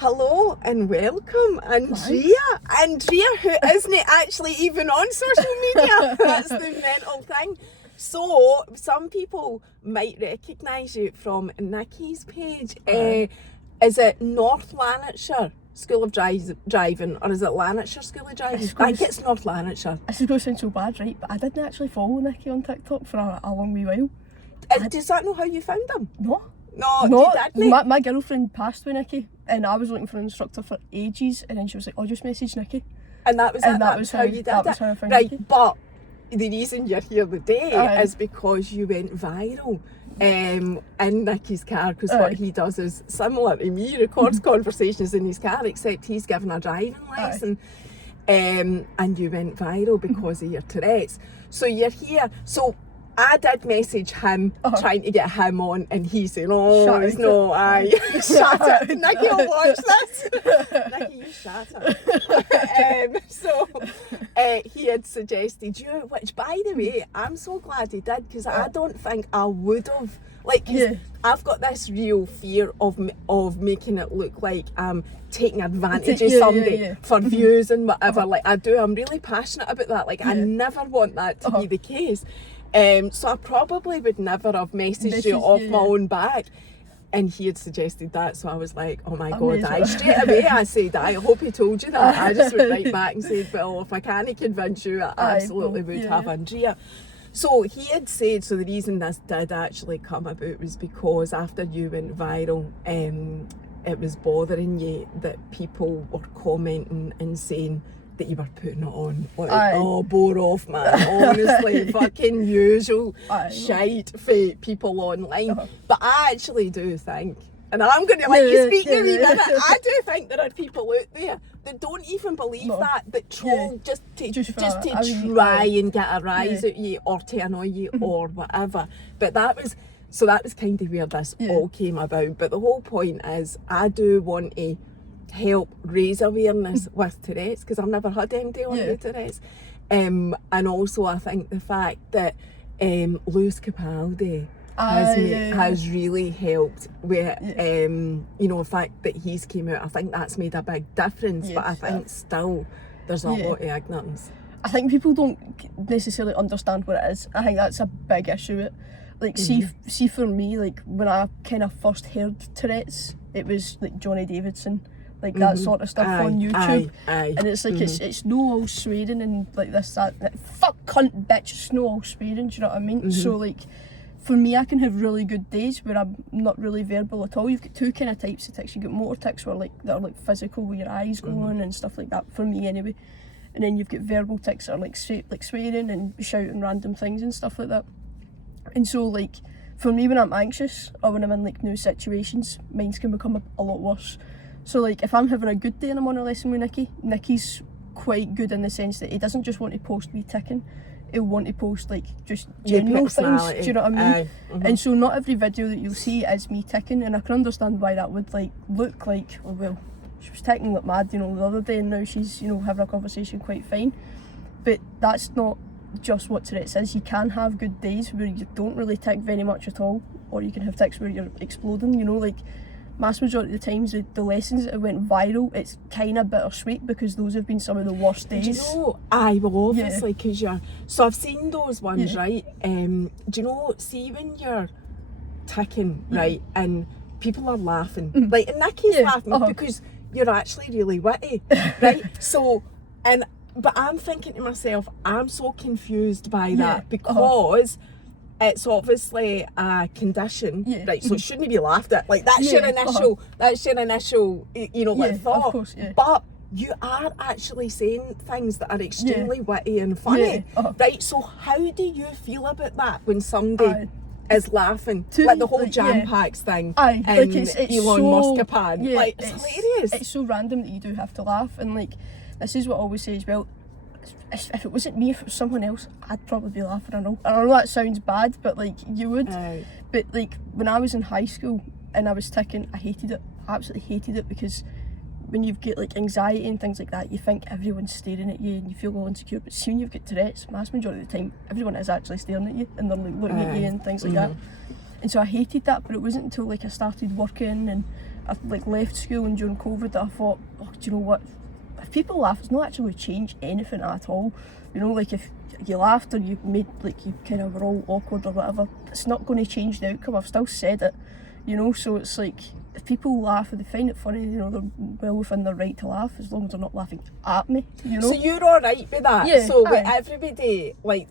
Hello and welcome, Andrea. Andrea, who isn't actually even on social media. That's the mental thing. So, some people might recognise you from Nikki's page. Is it North Lanarkshire School of Driving, or is it Lanarkshire School of Driving? I think it's North Lanarkshire. This is going to sound so bad, right? But I didn't actually follow Nikki on TikTok for a long wee while. Does that know how you found him? No. No, my girlfriend passed with Nikki, and I was looking for an instructor for ages, and then she was like, "Oh, just message Nikki." And that was how you did that it. was how I found right, Nikki. But the reason you're here today is because you went viral in Nikki's car, because what he does is similar to me, records conversations in his car, except he's given a driving lesson. And you went viral because of your Tourette's. So you're here. So I did message him trying to get him on, and he said, "Oh, he's no, shut it. Nikki will watch this." Nikki, you shut it. So he had suggested you, which by the way, I'm so glad he did, because I don't think I would have. I've got this real fear of making it look like I'm taking advantage of somebody for views and whatever. Like I do, I'm really passionate about that. Like I never want that to be the case. So I probably would never have messaged you off my own back. And he had suggested that, so I was like, oh my God, straight away I said, I hope he told you that. I just went right back and said, well, if I can't convince you, I absolutely would have Andrea. So he had said, so the reason this did actually come about was because after you went viral, it was bothering you that people were commenting and saying that you were putting it on. Like, oh, bore off, man. Honestly, fucking usual shite for people online. But I actually do think, and I'm going to let you speak in a wee minute, I do think there are people out there that don't even believe that troll just to try and get a rise out you, or to annoy you, or whatever. But that was kind of where this all came about. But the whole point is, I do want to help raise awareness with Tourette's, because I've never had anybody on with Tourette's, and also I think the fact that Lewis Capaldi has really helped with the fact that he's came out. I think that's made a big difference, but I think still there's a lot of ignorance. I think people don't necessarily understand what it is. I think that's a big issue. Like see for me, like when I kind of first heard Tourette's, it was like Johnny Davidson, like that sort of stuff on YouTube, and it's like it's no all swearing and like this, that, fuck, cunt, bitch, it's no all swearing, do you know what I mean? So like for me, I can have really good days where I'm not really verbal at all. You've got two kind of types of tics. You've got motor tics where that are like physical, with your eyes going and stuff like that, for me anyway, and then you've got verbal tics that are like swearing and shouting random things and stuff like that. And so like for me, when I'm anxious or when I'm in like new situations, mine can become a lot worse. So like if I'm having a good day and I'm on a lesson with Nikki's quite good in the sense that he doesn't just want to post me ticking, he'll want to post like just general things, do you know what I mean? And so not every video that you'll see is me ticking, and I can understand why that would like look like, oh well, she was ticking like mad, the other day, and now she's, having a conversation quite fine. But that's not just what Tourette's is. You can have good days where you don't really tick very much at all, or you can have tics where you're exploding, like mass majority of the times the lessons that went viral, it's kind of bittersweet, because those have been some of the worst days. Well obviously, because so I've seen those ones, right? Do you know, see when you're ticking, right, and people are laughing, like, and Nikki's laughing because you're actually really witty, right? So, but I'm thinking to myself, I'm so confused by that, because it's obviously a condition, right? So it shouldn't be laughed at. Like that's your initial, like thought. Of course, But you are actually saying things that are extremely witty and funny, right? So how do you feel about that when somebody is laughing, like the whole jam packs thing, and like it's Elon Musk upon, like it's hilarious. It's so random that you do have to laugh, and like this is what I always say as well. If it wasn't me, if it was someone else, I'd probably be laughing. I know that sounds bad, but like you would. But like when I was in high school and I was ticking, I hated it. I absolutely hated it, because when you've got like anxiety and things like that, you think everyone's staring at you and you feel all insecure. But see, when you've got Tourette's, mass majority of the time, everyone is actually staring at you and they're like looking at you and things like that. And so I hated that, but it wasn't until like I started working and I like left school and during COVID I thought, oh, do you know what? If people laugh, it's not actually going to change anything at all. You know, like if you laughed or you made like you kind of were all awkward or whatever, it's not going to change the outcome. I've still said it, you know. So it's like if people laugh and they find it funny, you know, they're well within their right to laugh as long as they're not laughing at me. You know. So you're all right with that. Yeah. So with everybody, like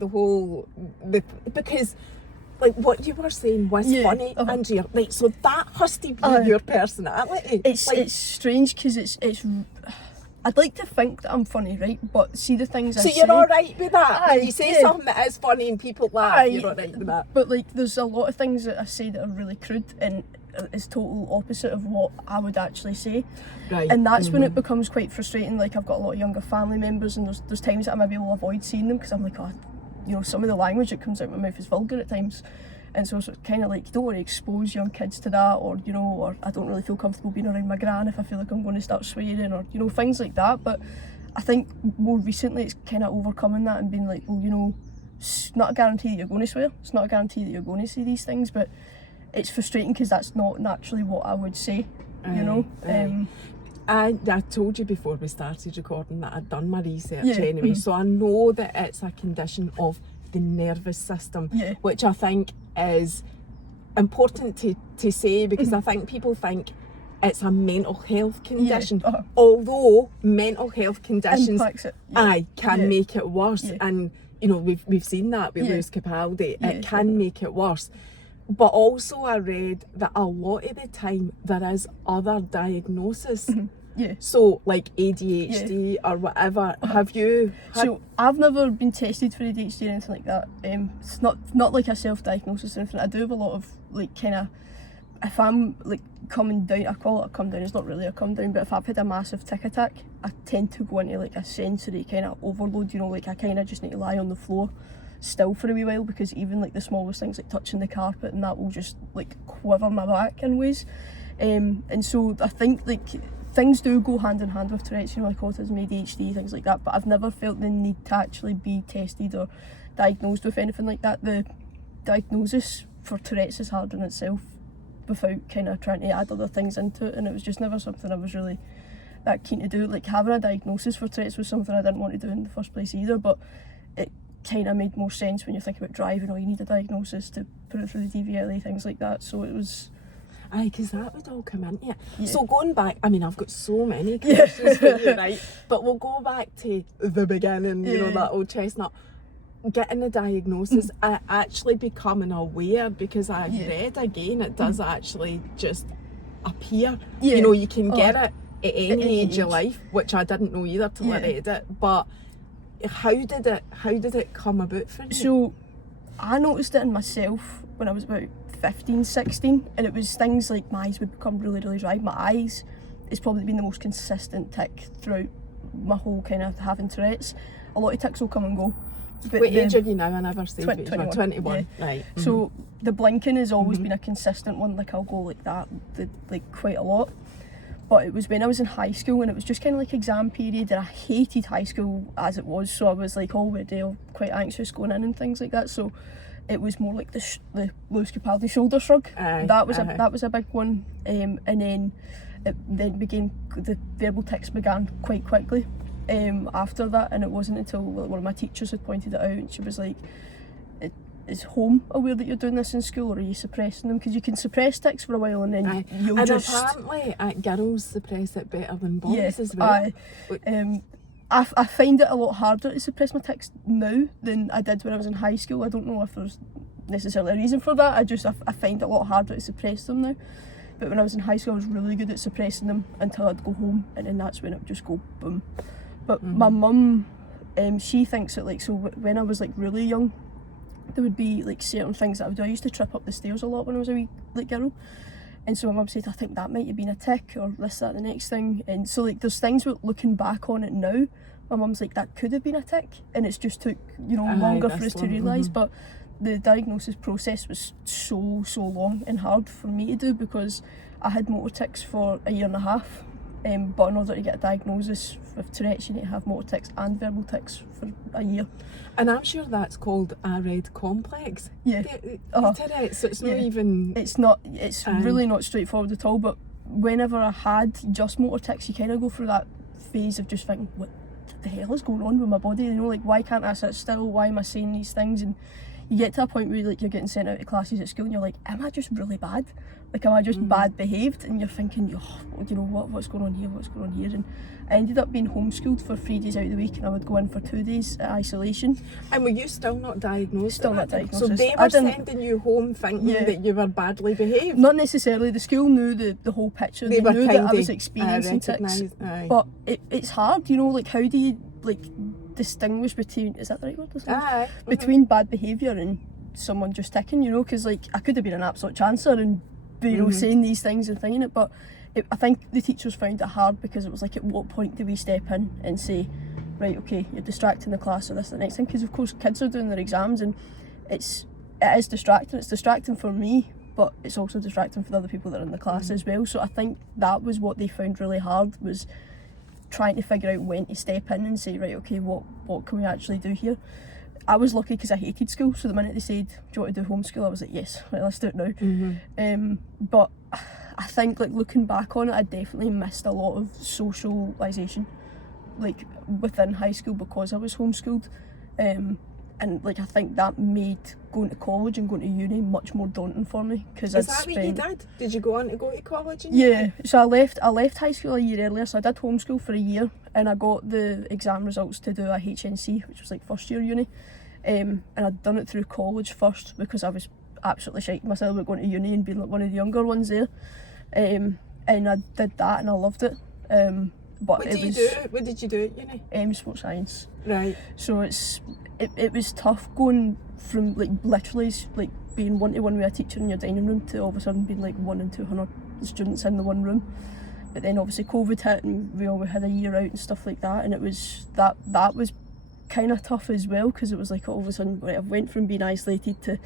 because. Like what you were saying was funny, Andrea. Like so that has to be your personality. It's strange because it's. I'd like to think that I'm funny, right? But see the things I say. So you're all right with that. When you say something that is funny and people laugh, you're all right with that. But like, there's a lot of things that I say that are really crude and is total opposite of what I would actually say. Right. And that's when it becomes quite frustrating. Like I've got a lot of younger family members, and there's times that I maybe will avoid seeing them because I'm like, oh, you know, some of the language that comes out of my mouth is vulgar at times. And so it's kind of like, you don't want to expose young kids to that, or, you know, or I don't really feel comfortable being around my gran if I feel like I'm going to start swearing, or, you know, things like that. But I think more recently it's kind of overcoming that and being like, well, you know, it's not a guarantee that you're going to swear, it's not a guarantee that you're going to say these things, but it's frustrating because that's not naturally what I would say, you know. I told you before we started recording that I'd done my research anyway, so I know that it's a condition of the nervous system, which I think is important to say because I think people think it's a mental health condition, although mental health conditions can make it worse, and you know we've seen that with Lewis Capaldi, it can make it worse. But also I read that a lot of the time there is other diagnosis. So like ADHD or whatever. Have you So I've never been tested for ADHD or anything like that. It's not like a self-diagnosis or anything. I do have a lot of like kind of, if I'm like coming down, I call it a come down, it's not really a come down, but if I've had a massive tic attack, I tend to go into like a sensory kind of overload, you know, like I kind of just need to lie on the floor still for a wee while because even like the smallest things like touching the carpet and that will just like quiver my back in ways. And so I think like things do go hand in hand with Tourette's, you know, like autism, ADHD, things like that, but I've never felt the need to actually be tested or diagnosed with anything like that. The diagnosis for Tourette's is hard in itself without kind of trying to add other things into it, and it was just never something I was really that keen to do. Like having a diagnosis for Tourette's was something I didn't want to do in the first place either, but it kind of made more sense when you think about driving or you need a diagnosis to put it through the DVLA, things like that, so it was... Aye, because that would all come into it. So going back, I mean, I've got so many questions for you, right? But we'll go back to the beginning, you know, that old chestnut. Getting the diagnosis, actually becoming aware, because I read again, it does actually just appear. You know, you can get it at any age of life, which I didn't know either till I read it. But how did it come about for you? So I noticed it in myself when I was about 15, 16, and it was things like my eyes would become really, really dry. My eyes has probably been the most consistent tic throughout my whole kind of having Tourette's. A lot of tics will come and go. But what age are you now? I never said 21. Right. So the blinking has always been a consistent one, like I'll go like that, like quite a lot. But it was when I was in high school and it was just kind of like exam period, and I hated high school as it was, so I was like already quite anxious going in and things like that. So it was more like the Lewis Capaldi shoulder shrug. That was a big one, and then it began, the verbal tics began quite quickly after that, and it wasn't until one of my teachers had pointed it out, and she was like, is home aware that you're doing this in school, or are you suppressing them? Because you can suppress tics for a while and then you'll just... apparently girls suppress it better than boys as well. I find it a lot harder to suppress my tics now than I did when I was in high school. I don't know if there's necessarily a reason for that. I find it a lot harder to suppress them now. But when I was in high school, I was really good at suppressing them until I'd go home, and then that's when it would just go boom. But my mum, she thinks that like, so when I was like really young, there would be like certain things that I would do. I used to trip up the stairs a lot when I was a wee like girl. And so my mum said, I think that might have been a tic, or this, that, the next thing. And so like there's things with looking back on it now, my mum's like, that could have been a tic, and it's just took, you know, longer for us to realise. But the diagnosis process was so long and hard for me to do, because I had motor tics for a year and a half. But in order to get a diagnosis with Tourette's, you need to have motor tics and verbal tics for a year. And I'm sure that's called a red complex. Yeah. Tourette's, so it's not even... It's really not straightforward at all, but whenever I had just motor tics, you kind of go through that phase of just thinking, what the hell is going on with my body? You know, like, why can't I sit still? Why am I saying these things? And you get to a point where like you're getting sent out to classes at school and you're like, am I just really bad? Like, am I just bad behaved? And you're thinking, oh, you know, what's going on here? What's going on here? And I ended up being homeschooled for 3 days out of the week, and I would go in for 2 days at isolation. And were you still not diagnosed? Still not diagnosed. So they were sending you home thinking that you were badly behaved? Not necessarily. The school knew the whole picture. They knew that I was experiencing tics. But it's hard, you know, like, how do you, like, distinguish between, is that the right word? Between bad behaviour and someone just ticking, you know, because, like, I could have been an absolute chancer and, you know, saying these things and thinking it, but I think the teachers found it hard because it was like, at what point do we step in and say, right, okay, you're distracting the class or this and the next thing, because of course kids are doing their exams and it is distracting. It's distracting for me, but it's also distracting for the other people that are in the class as well. So I think that was what they found really hard, was trying to figure out when to step in and say, right, okay, what can we actually do here? I was lucky because I hated school, so the minute they said, do you want to do homeschool, I was like, yes, right, let's do it now. But I think, like, looking back on it, I definitely missed a lot of socialisation, like, within high school, because I was homeschooled. And, like, I think that made going to college and going to uni much more daunting for me. Is that what you did? Did you go on to go to college? Yeah, so I left high school a year earlier, so I did homeschool for a year, and I got the exam results to do a HNC, which was like first year uni. And I'd done it through college first because I was absolutely shite myself about going to uni and being like one of the younger ones there. And I did that and I loved it. But what did you do at uni? Sports science. Right. So it was tough going from, like, literally like being 1-to-1 with a teacher in your dining room to all of a sudden being like 1 in 200 students in the one room. But then obviously COVID hit and we all had a year out and stuff like that, and it was that was kind of tough as well, because it was like all of a sudden, right, I went from being isolated to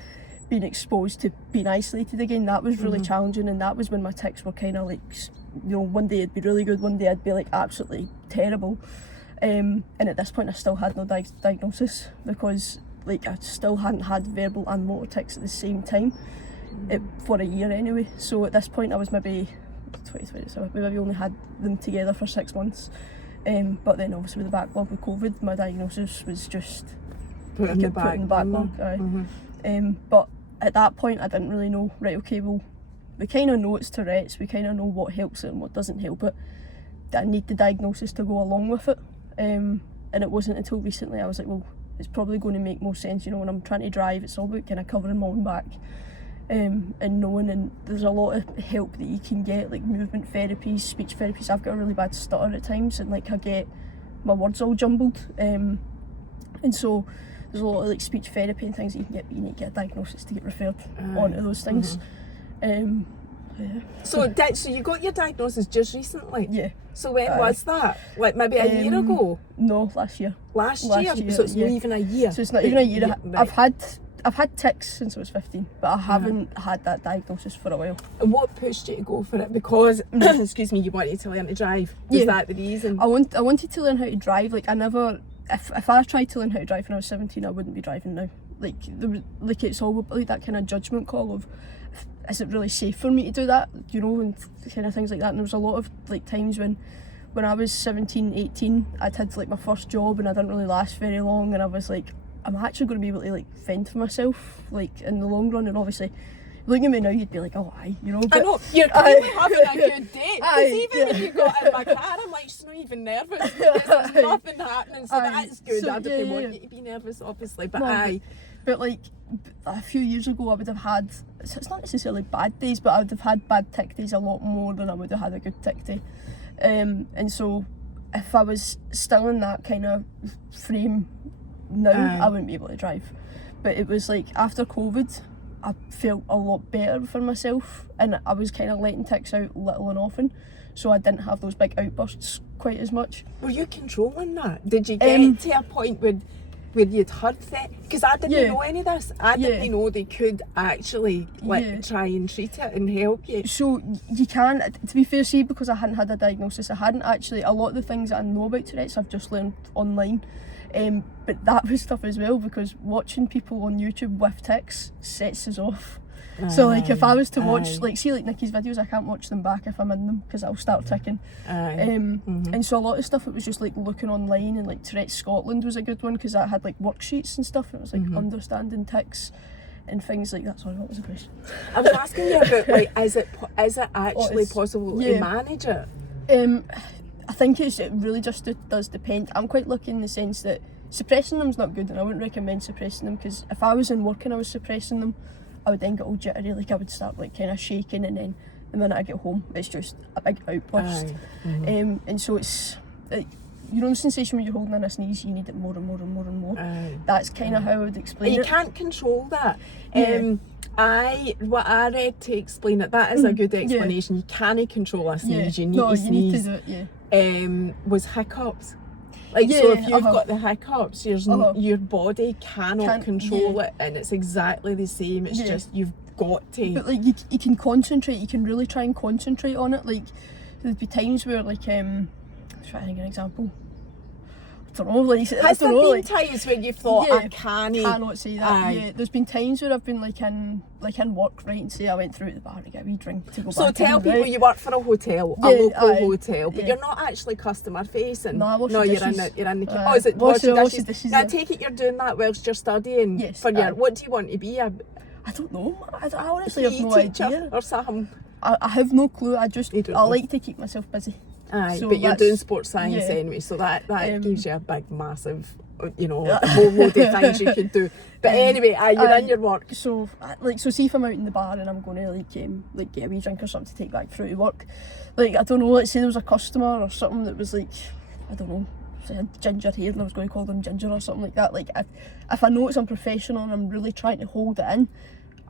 being exposed to being isolated again. That was really challenging, and that was when my tics were kind of like, you know, one day it'd be really good, one day I'd be like absolutely terrible. And at this point I still had no diagnosis, because, like, I still hadn't had verbal and motor tics at the same time for a year anyway. So at this point I was maybe 2020, so we maybe only had them together for 6 months. But then obviously with the backlog with COVID, my diagnosis was just put in the backlog. But at that point I didn't really know, right, okay, well, we kind of know it's Tourette's, we kind of know what helps it and what doesn't help it. I need the diagnosis to go along with it. And it wasn't until recently I was like, well, it's probably going to make more sense, you know, when I'm trying to drive, it's all about kind of covering my own back. And knowing, and there's a lot of help that you can get, like movement therapies, speech therapies. I've got a really bad stutter at times, and like I get my words all jumbled, and so there's a lot of like speech therapy and things that you can get, but you need to get a diagnosis to get referred onto those things. So you got your diagnosis just recently? Yeah. So when was that? Like maybe a year ago? No, last year. Last year? So it's not even a year? So it's not even a year. Right. I've had tics since I was 15, but I haven't had that diagnosis for a while. And what pushed you to go for it? Because, excuse me, you wanted to learn to drive. Was that the reason? I wanted to learn how to drive. Like, I never, if I tried to learn how to drive when I was 17, I wouldn't be driving now. Like, it's all like that kind of judgment call of, is it really safe for me to do that? You know, and kind of things like that. And there was a lot of like times when I was 17, 18, I'd had like my first job and I didn't really last very long, and I was like, I'm actually going to be able to like fend for myself, like in the long run. And obviously, looking at me now, you'd be like, oh, aye, you know. But I know, you're clearly having a good day. Because even when you got in my car, I'm like, she's not even nervous. There's nothing happening, so that's good. I don't want you to be nervous, obviously, but But like a few years ago, I would have had, it's not necessarily bad days, but I would have had bad tic days a lot more than I would have had a good tic day. And so if I was still in that kind of frame now, I wouldn't be able to drive. But it was like after COVID, I felt a lot better for myself, and I was kind of letting tics out little and often, so I didn't have those big outbursts quite as much. Were you controlling that? Did you get to a point where you'd heard that? Because I didn't know any of this. I didn't know they could actually try and treat it and help you. So you can, to be fair, see, because I hadn't had a diagnosis, I hadn't actually, a lot of the things that I know about Tourette's I've just learned online. But that was tough as well, because watching people on YouTube with tics sets us off. So like if I was to watch, like see like Nikki's videos, I can't watch them back if I'm in them because I'll start ticking. And so a lot of stuff, it was just like looking online, and like Tourette Scotland was a good one because that had like worksheets and stuff, and it was like understanding tics and things like that. Sorry, what was the question? I was asking you about like, is it actually possible to manage it? I think it really just does depend. I'm quite lucky in the sense that suppressing them's not good, and I wouldn't recommend suppressing them, because if I was in work and I was suppressing them, I would then get all jittery, like I would start like kind of shaking, and then the minute I get home it's just a big outburst. And so it's you know the sensation when you're holding in a sneeze, you need it more and more and more and more. That's kind of how I would explain it. You can't control that. What I read to explain it, that is a good explanation. You can't control a sneeze, you need to sneeze. Need to do it, was hiccups. Like, so if you've got the hiccups, your body cannot control it, and it's exactly the same. It's just you've got to. But like you can concentrate. You can really try and concentrate on it. Like there'd be times where like I'm trying to think of an example. I don't know. Like has there been times where you've thought I cannot say that? There's been times where I've been like in work, right, and say I went through to the bar to get a wee drink to go back. So tell people you work for a hotel, a local hotel, but you're not actually customer facing. No, you're in the kitchen. Oh, is it washing dishes? Now I take it you're doing that whilst you're studying. Yes. For your what do you want to be? I don't know. I honestly have no idea. Or something. I have no clue. I like to keep myself busy. So but you're doing sports science anyway, so that gives you a big, massive, you know, a whole load of things you can do. But anyway, you're in your work. So see if I'm out in the bar and I'm going to like get a wee drink or something to take back through to work. Like, I don't know, let's say there was a customer or something that was like, I don't know, say had ginger hair and I was going to call them ginger or something like that. Like, if I know it's unprofessional and I'm really trying to hold it in,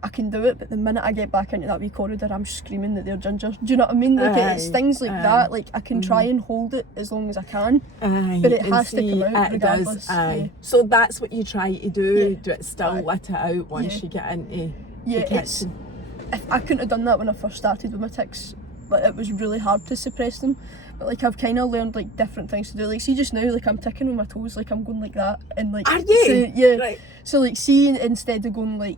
I can do it, but the minute I get back into that wee corridor, I'm screaming that they're ginger. Do you know what I mean? Like it's things like that. Like I can try and hold it as long as I can, but it has to come out regardless. So that's what you try to do. Do it still, let it out once you get into the kitchen. I couldn't have done that when I first started with my tics. But it was really hard to suppress them. But like I've kind of learned like different things to do. Like see just now, like I'm ticking on my toes, like I'm going like that, and like are you? So, right. So like see, instead of going like,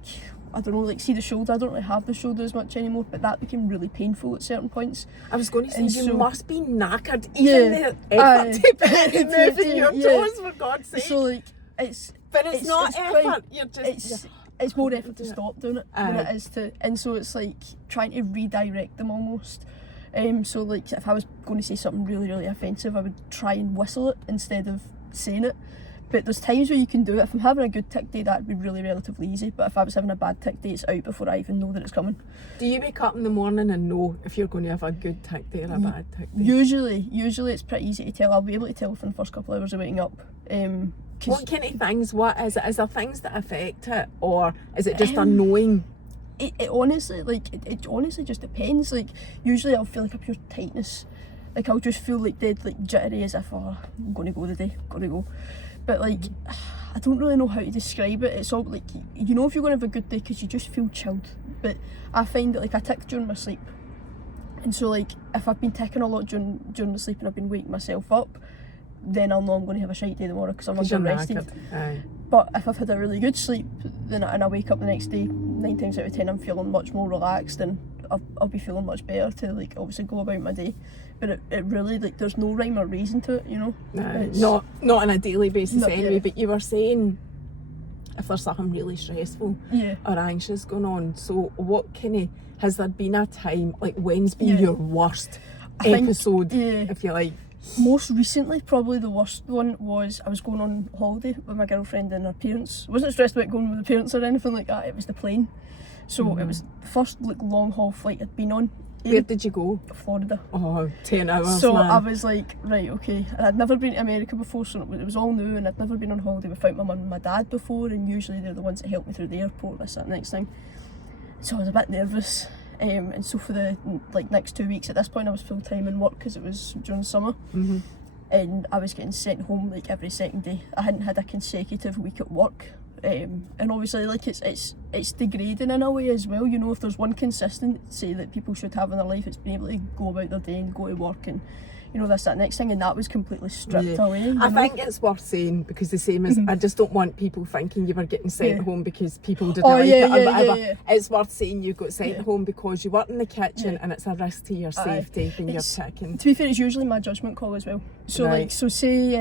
I don't know, like see the shoulder, I don't really have the shoulder as much anymore, but that became really painful at certain points. I was going to say, you must be knackered, even the effort to moving your toes, for God's sake. So like, it's not effort, you're just... It's more effort to stop doing it than it is to, and so it's like trying to redirect them almost. So like if I was going to say something really, really offensive, I would try and whistle it instead of saying it. But there's times where you can do it. If I'm having a good tic day, that'd be really relatively easy. But if I was having a bad tic day, it's out before I even know that it's coming. Do you wake up in the morning and know if you're going to have a good tic day or a bad tic day? Usually it's pretty easy to tell. I'll be able to tell within the first couple of hours of waking up. What kind of things? What is it? Is there things that affect it, or is it just annoying? It honestly, like it honestly just depends. Like usually I'll feel like a pure tightness. Like I'll just feel like dead, like jittery, as if I'm going to go today, gotta go. But like, I don't really know how to describe it. It's all like, you know if you're going to have a good day because you just feel chilled. But I find that like I tic during my sleep. And so like, if I've been ticking a lot during the sleep and I've been waking myself up, then I'll know I'm going to have a shite day tomorrow because I'm rested. But if I've had a really good sleep, then I wake up the next day, 9 times out of 10 I'm feeling much more relaxed, and I'll be feeling much better to like obviously go about my day. But it really, like, there's no rhyme or reason to it, you know? Not on a daily basis anyway, but you were saying if there's something really stressful or anxious going on, so what kind of, has there been a time, like when's been your worst episode, if you like? Most recently, probably the worst one was I was going on holiday with my girlfriend and her parents. I wasn't stressed about going with the parents or anything like that, it was the plane. So it was the first like long haul flight I'd been on. Where did you go? Florida. Oh, 10 hours, So man. I was like, right, okay. And I'd never been to America before, so it was all new, and I'd never been on holiday without my mum and my dad before, and usually they're the ones that help me through the airport, this, that, next thing. So I was a bit nervous. And so for the like next 2 weeks, at this point I was full time in work because it was during summer, and I was getting sent home like every second day. I hadn't had a consecutive week at work, and obviously like it's degrading in a way as well. You know, if there's one consistency that people should have in their life, it's being able to go about their day and go to work and you know, this, that, next thing, and that was completely stripped away. I think it's worth saying, because the same as, I just don't want people thinking you were getting sent home because people didn't like it or whatever. It's worth saying you got sent home because you work in the kitchen and it's a risk to your safety when you're ticking. To be fair, it's usually my judgment call as well. So like, so say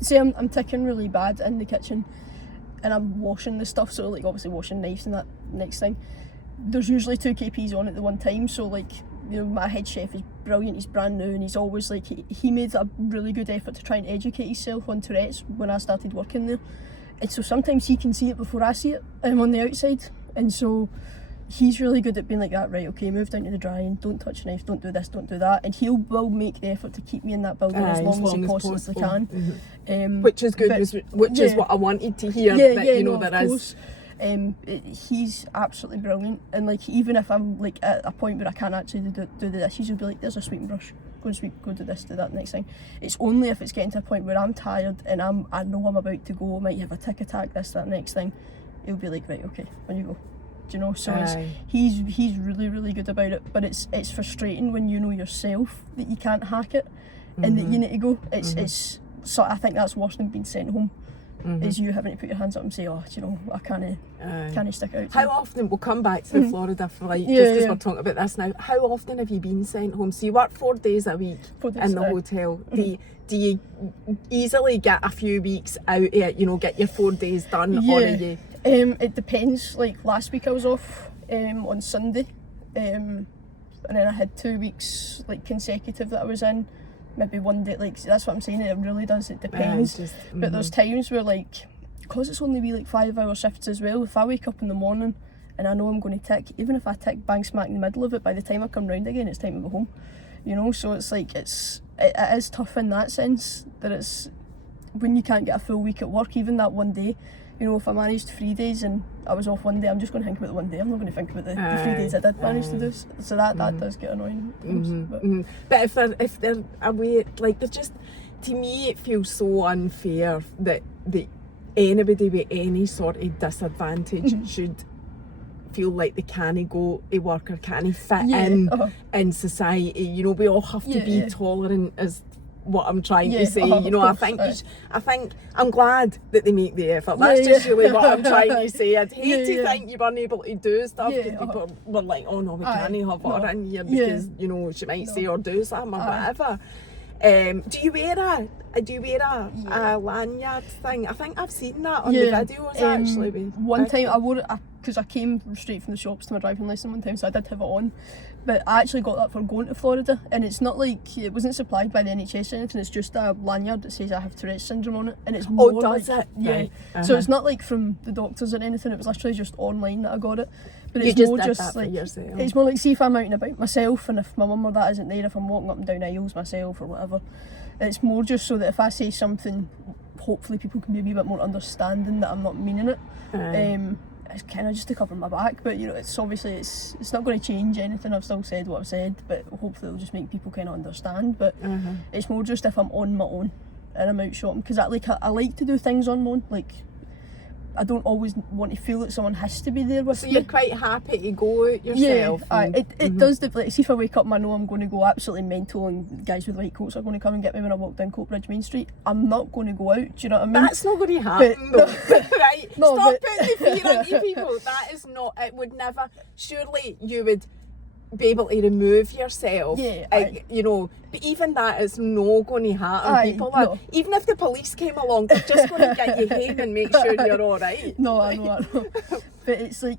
say I'm ticking really bad in the kitchen and I'm washing the stuff, so like obviously washing knives and that next thing. There's usually 2 KPs on at the one time, so like, you know, my head chef is brilliant, he's brand new, and he's always like, he made a really good effort to try and educate himself on Tourette's when I started working there. And so sometimes he can see it before I see it, on the outside, and so he's really good at being like that, right, okay, move down to the drying, don't touch a knife, don't do this, don't do that, and will make the effort to keep me in that building as long as he possibly can. Which is good, which is what I wanted to hear, that you know, there is. He's absolutely brilliant, and like, even if I'm like at a point where I can't actually do the dishes, he'll be like, there's a sweeping brush, go and sweep, go do this, do that, next thing. It's only if it's getting to a point where I'm tired and I know I'm about to go, might have a tic attack, this, that, next thing, he'll be like, right, okay, on you go. Do you know? So he's really, really good about it, but it's frustrating when you know yourself that you can't hack it and that you need to go. It's so I think that's worse than being sent home. Is you having to put your hands up and say, oh, do you know, I can't stick out. How often, we'll come back to the Florida flight, just because we're talking about this now, how often have you been sent home? So you work 4 days a week in the hotel. Do you easily get a few weeks out, you know, get your 4 days done, or are you? It depends. Like last week I was off on Sunday, and then I had 2 weeks like consecutive that I was in. Maybe one day, like, that's what I'm saying, it really does, it depends. But there's times where, like, because it's only like 5-hour shifts as well, if I wake up in the morning and I know I'm going to tick, even if I tick bang smack in the middle of it, by the time I come round again, it's time to go home, you know. So it's like, it is tough in that sense, that it's when you can't get a full week at work, even that one day. You know, if I managed 3 days and I was off one day, I'm just going to think about the one day. I'm not going to think about the 3 days I did manage to do. So that does get annoying. But if they're away, like, they're just, to me, it feels so unfair that anybody with any sort of disadvantage should feel like they can't go to work or can't fit in society. You know, we all have to be tolerant, as what I'm trying to say. You know, I think I'm glad that they make the effort. That's just really what I'm trying to say. I'd hate to think you weren't able to do stuff because people were like, oh no, we can't have her in here because you know, she might say or do something or whatever. Do you wear a lanyard thing? I think I've seen that on the videos actually. One time I wore it because I came straight from the shops to my driving lesson one time, so I did have it on. But I actually got that for going to Florida, and it's not like, it wasn't supplied by the NHS or anything, it's just a lanyard that says I have Tourette's syndrome on it, and it's more so it's not like from the doctors or anything, it was literally just online that I got it. But it's more just like, it's more like, see if I'm out and about myself, and if my mum or that isn't there, if I'm walking up and down aisles myself or whatever, it's more just so that if I say something, hopefully people can be a wee bit more understanding that I'm not meaning it. It's kind of just to cover my back, but you know, it's obviously it's not going to change anything. I've still said what I've said, but hopefully it'll just make people kind of understand. But it's more just if I'm on my own and I'm out shopping, because I like to do things on my own. Like, I don't always want to feel that someone has to be there with me. So you're quite happy to go out yourself? Yeah, it does. Like, see if I wake up and I know I'm going to go absolutely mental and guys with white coats are going to come and get me when I walk down Coatbridge Main Street, I'm not going to go out, do you know what I mean? That's not going to happen though. Right? Stop putting the fear into people. That is not, it would never, surely you would be able to remove yourself, you know, but even that is not going to happen. People are, even if the police came along, they're just going to get you home and make sure you're alright. No, I know. But it's like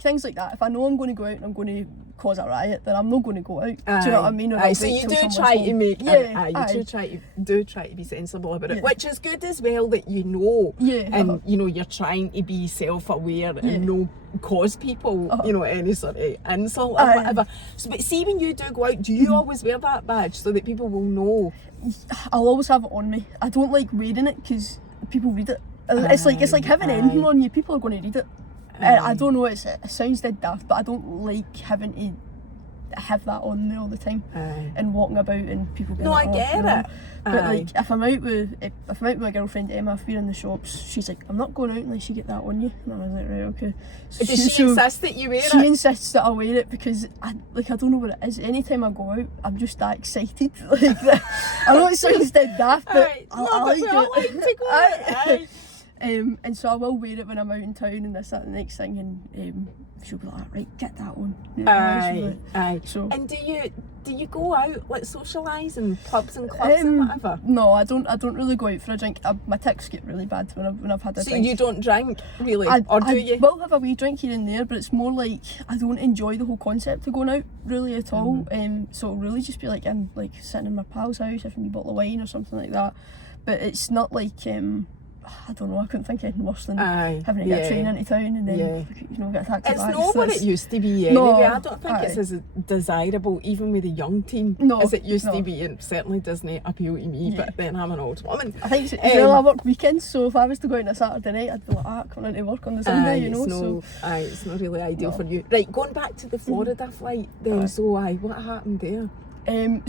things like that, if I know I'm going to go out and I'm going to cause a riot, then I'm not going to go out. Do you know what I mean? So you do try to make do try to be sensible about it, which is good as well, that you know, and you know, you're trying to be self-aware and no cause people you know, any sort of insult or whatever. So, but see, when you do go out, do you always wear that badge so that people will know? I'll always have it on me. I don't like wearing it because people read it. It's like having anything on you, people are going to read it. I don't know, it sounds dead daft, but I don't like having to have that on me all the time and walking about and people being I get it. But like if I'm out with my girlfriend Emma, if we're in the shops, she's like, I'm not going out unless you get that on you. And I was like, right, okay. Does she insist that you wear it? She insists that I wear it because I don't know what it is. Anytime I go out, I'm just that excited. Like I know it sounds dead daft, but I like it. I like to go out. And so I will wear it when I'm out in town and this, that, and the next thing, and she'll be like, right, get that on. Aye. So, and do you go out, like, socialise in pubs and clubs and whatever? No, I don't really go out for a drink. My tics get really bad when I've had a drink. So you don't drink, really? Or do you? I will have a wee drink here and there, but it's more like I don't enjoy the whole concept of going out really at all. So it'll really just be like I'm like sitting in my pal's house, having a wee bottle of wine or something like that. But it's not like I don't know, I couldn't think of anything worse than having to get a train into town and then get a taxi it's back. not what it used to be anyway. I don't think it's as desirable, even with the young team, as it used to be, and certainly doesn't appeal to me, but then I'm an old woman. I think I work weekends, so if I was to go out on a Saturday night, I'd be like, coming into work on the Sunday, it's not really ideal for you. Right, going back to the Florida flight then, so what happened there?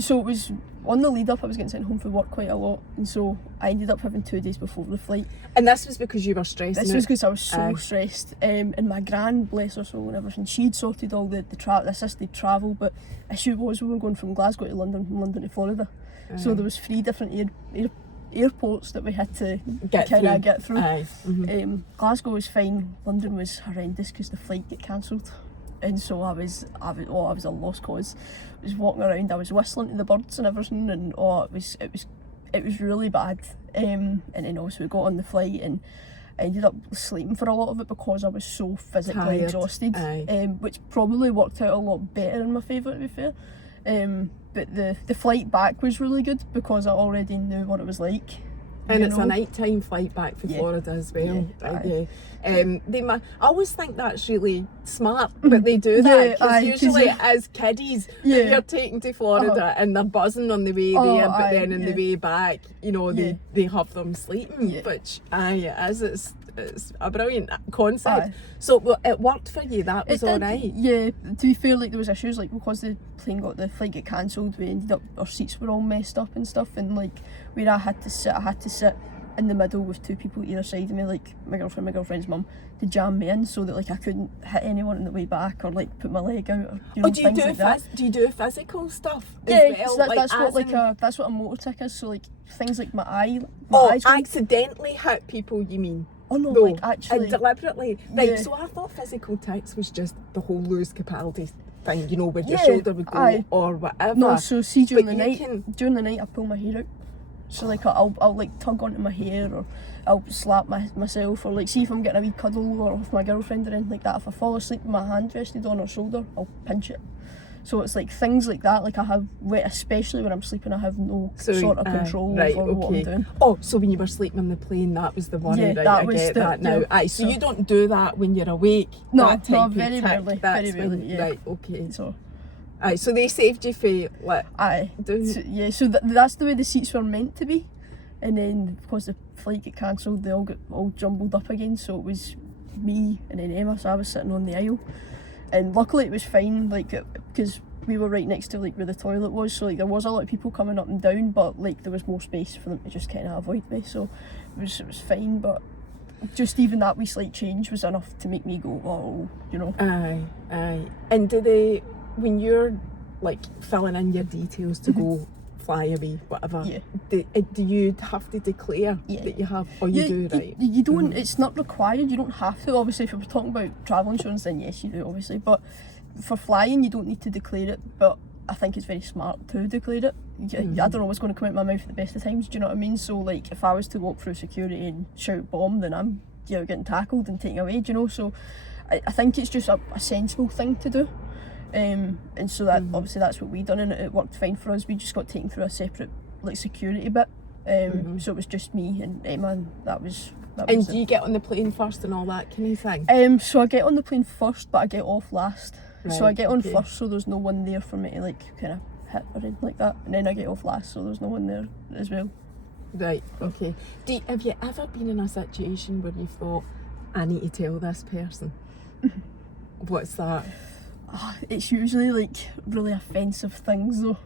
So it was on the lead up, I was getting sent home from work quite a lot, and so I ended up having 2 days before the flight. And this was because you were stressed? This was because I was so stressed. And my gran, bless her soul and everything, she'd sorted all the assisted travel, but the issue was we were going from Glasgow to London, from London to Florida. So there was 3 different airports that we had to get through. Glasgow was fine, London was horrendous because the flight got cancelled. And so I was a lost cause. I was walking around, I was whistling to the birds and everything, and it was really bad. And then also we got on the flight and I ended up sleeping for a lot of it because I was so physically exhausted, which probably worked out a lot better in my favour, to be fair. But the flight back was really good because I already knew what it was like. And it's a nighttime flight back for Florida as well. I always think that's really smart, but they do that because usually as kiddies you're taken to Florida and they're buzzing on the way there, but then on the way back, they have them sleeping, which it's a brilliant concept. So it worked for you, that was alright? Yeah, to be fair, like there was issues like because the flight got cancelled, we ended up, our seats were all messed up and stuff, and like where I had to sit in the middle with 2 people either side of me, like my girlfriend's mum, to jam me in so that like I couldn't hit anyone on the way back or like put my leg out or things like that. Do you do physical stuff as well? So that's what a motor tic is. So like things like my eyes. Accidentally hit people, you mean? Oh no, like actually. And deliberately. Right, so I thought physical tics was just the whole Lewis Capaldi thing, where your shoulder would go or whatever. No, so see during the night I pull my hair out. So like I'll like tug onto my hair or I'll slap myself, or like see if I'm getting a wee cuddle or with my girlfriend or anything like that. If I fall asleep with my hand rested on her shoulder, I'll pinch it. So it's like things like that, like I have, especially when I'm sleeping, I have no sort of control over what I'm doing. Oh, so when you were sleeping on the plane, that was the worry, right? I get that now. So you don't do that when you're awake? No, very rarely. Right, okay. So they saved you for so that's the way the seats were meant to be, and then because the flight got cancelled, they all got all jumbled up again. So it was me and then Emma, so I was sitting on the aisle, and luckily it was fine, like because we were right next to like where the toilet was, so like there was a lot of people coming up and down, but like there was more space for them to just kind of avoid me, so it was fine. But just even that wee slight change was enough to make me go, oh, Aye. And do they, when you're like filling in your details to go fly away, whatever, do you have to declare that you have, or you do, right? You don't, it's not required, you don't have to. Obviously if we're talking about travel insurance, then yes you do, obviously, but for flying you don't need to declare it, but I think it's very smart to declare it. I don't know what's going to come out of my mouth at the best of times, do you know what I mean? So like if I was to walk through security and shout bomb, then I'm getting tackled and taken away, so I think it's just a sensible thing to do. And so that obviously that's what we done, and it worked fine for us. We just got taken through a separate like security bit, so it was just me and Emma, and that was and do you get on the plane first and all that kind of thing? So I get on the plane first, but I get off last. Right, so I get on first, so there's no one there for me to like kind of hit or anything like that, and then I get off last, so there's no one there as well. Right, okay. Have you ever been in a situation where you thought, I need to tell this person? What's that? It's usually like really offensive things though.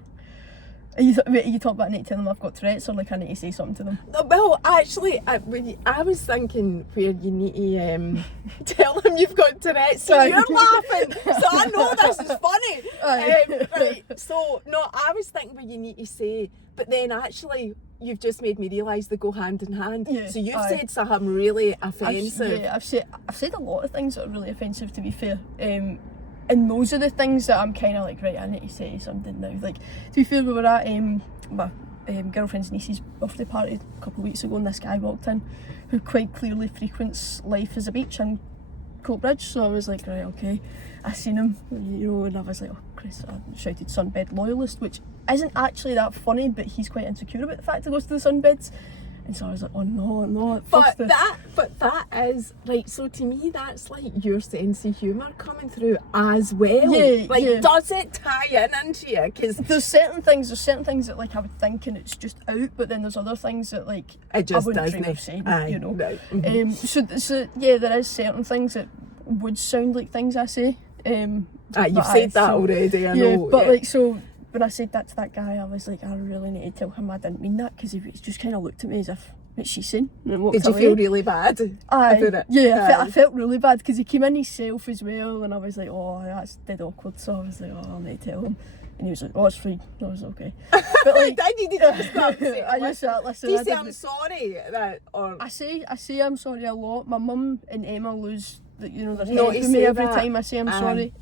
Are you talking about I need to tell them I've got Tourette's, or like I need to say something to them? Well, actually, I was thinking where you need to tell them you've got Tourette's. So you're laughing, so I know this is funny. Right, so no, I was thinking where you need to say, but then actually you've just made me realise they go hand in hand. Yeah, so you've said something really offensive. I've said a lot of things that are really offensive, to be fair. And those are the things that I'm kind of like, right, I need to say something now. Like, to be fair, we were at my girlfriend's niece's birthday party a couple of weeks ago, and this guy walked in who quite clearly frequents life as a beach in Coatbridge. So I was like, right, okay. I seen him, and I was like, oh, Chris, I shouted sunbed loyalist, which isn't actually that funny, but he's quite insecure about the fact he goes to the sunbeds. And so I was like, oh no. But that is, right, so to me that's like your sense of humour coming through as well. Does it tie into you? Because there's certain things that like I would think and it's just out, but then there's other things that like it just I wouldn't dream of saying, Right. So yeah, there is certain things that would sound like things I say. You've said that already, I know. But like, so when I said that to that guy, I was like, I really need to tell him I didn't mean that, because he just kind of looked at me as if, what's she saying? Did you feel really bad about it? Yeah, I felt really bad, because he came in himself as well, and I was like, oh, that's dead awkward. So I was like, oh, I need to tell him. And he was like, oh, it's fine. I was okay. But like, I needed to stop saying, I just listen. Do you say I'm sorry? I say I'm sorry a lot. My mum and Emma lose their head to with me every time I say I'm sorry.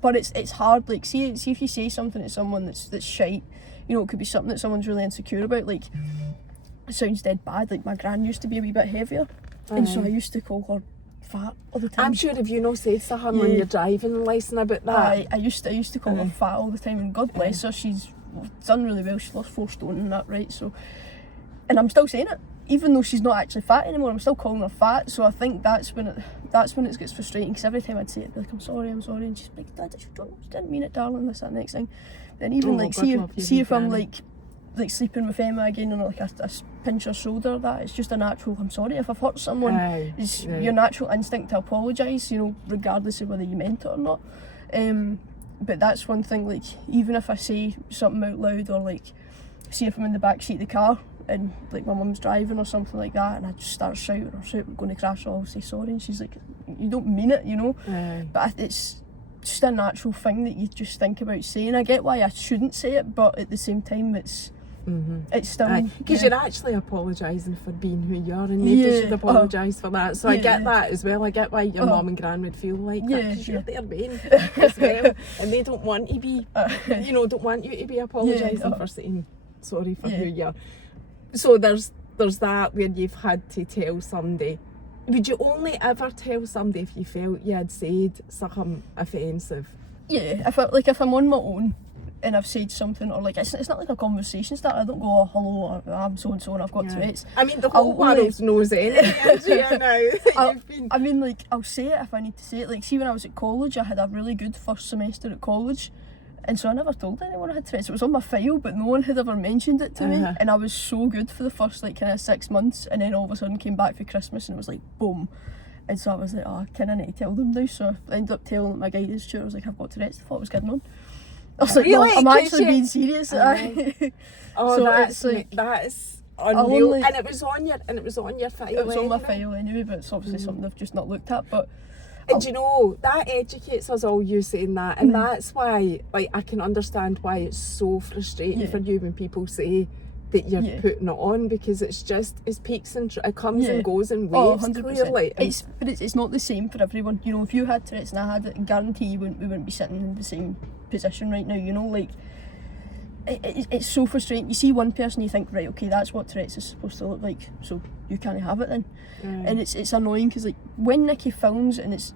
But it's hard. Like, see if you say something to someone that's shite, it could be something that someone's really insecure about. Like, it sounds dead bad. Like, my gran used to be a wee bit heavier, and so I used to call her fat all the time. I'm sure if you said something when you're driving lesson about that. I used to call her fat all the time, and God bless her, she's done really well. She lost 4 stone and that, right? So, and I'm still saying it, even though she's not actually fat anymore. I'm still calling her fat. So I think that's when it gets frustrating, because every time I'd say it, I'd be like, I'm sorry, and she's like, Dad, I didn't mean it, darling. This, that, next thing. Then even see if I'm like sleeping with Emma again, and like I pinch her shoulder, that it's just a natural, I'm sorry if I've hurt someone. It's your natural instinct to apologise, regardless of whether you meant it or not. But that's one thing, like, even if I say something out loud, or like, see if I'm in the back seat of the car and like my mum's driving or something like that, and I just start shouting, we're going to crash, I'll say sorry, and she's like, you don't mean it, But it's just a natural thing that you just think about saying. I get why I shouldn't say it, but at the same time it's still, because you're actually apologising for being who you are, and nobody should apologise for that. So I get that as well. I get why your mum and gran would feel like that, because you're their main as well, and they don't want to be don't want you to be apologising for saying sorry for who you are. So there's that where you've had to tell somebody. Would you only ever tell somebody if you felt you had said something offensive? Yeah, if I'm on my own and I've said something, or like it's not like a conversation starter. I don't go, oh, hello, I'm so and so and I've got Tourette's. I mean, the whole world knows anything, Andrea, now. I mean, like, I'll say it if I need to say it. Like, see, when I was at college, I had a really good first semester at college, and so I never told anyone I had Tourette's. It was on my file, but no one had ever mentioned it to me, and I was so good for the first like kind of 6 months, and then all of a sudden came back for Christmas and it was like boom. And so I was like, oh, I kind of need to tell them now. So I ended up telling my guidance tutor, I was like, I've got Tourette's. I thought I was kidding on. I was like, really? No, I'm actually being serious. Oh, so that's like, that's unreal. And it was on your file. It was on my file anyway, but it's obviously something I've just not looked at. But and that educates us all, you saying that, and that's why, like, I can understand why it's so frustrating for you when people say that you're putting it on, because it's peaks and it comes and goes in waves. 100%. Clearly. It's not the same for everyone. If you had Tourette's and I had it, I guarantee we wouldn't be sitting in the same position right now. Like, it's so frustrating. You see one person, you think, right, okay, that's what Tourette's is supposed to look like, so you can't have it then. And it's annoying, because like when Nikki films, and it's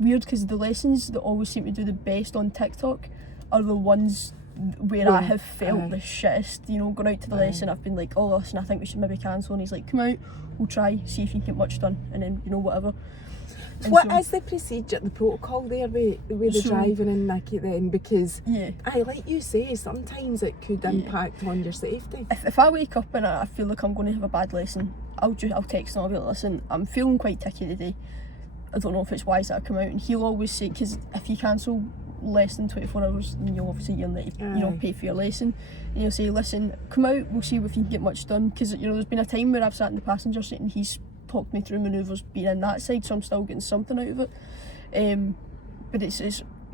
weird, because the lessons that always seem to do the best on TikTok are the ones where I have felt the shittest, going out to the lesson. I've been like, oh, listen, I think we should maybe cancel, and he's like, come out, we'll try, see if you can get much done, and then whatever. What is the procedure, the protocol there with the driving and Nikki then? Because like you say, sometimes it could impact on your safety. If I wake up and I feel like I'm going to have a bad lesson, I'll text him, I'll be like, listen, I'm feeling quite ticky today, I don't know if it's wise that I come out. And he'll always say, because if you cancel less than 24 hours, then you'll need to pay for your lesson. And you'll say, listen, come out, we'll see if you can get much done. Because there's been a time where I've sat in the passenger seat and he's talked me through manoeuvres being in that side, so I'm still getting something out of it. But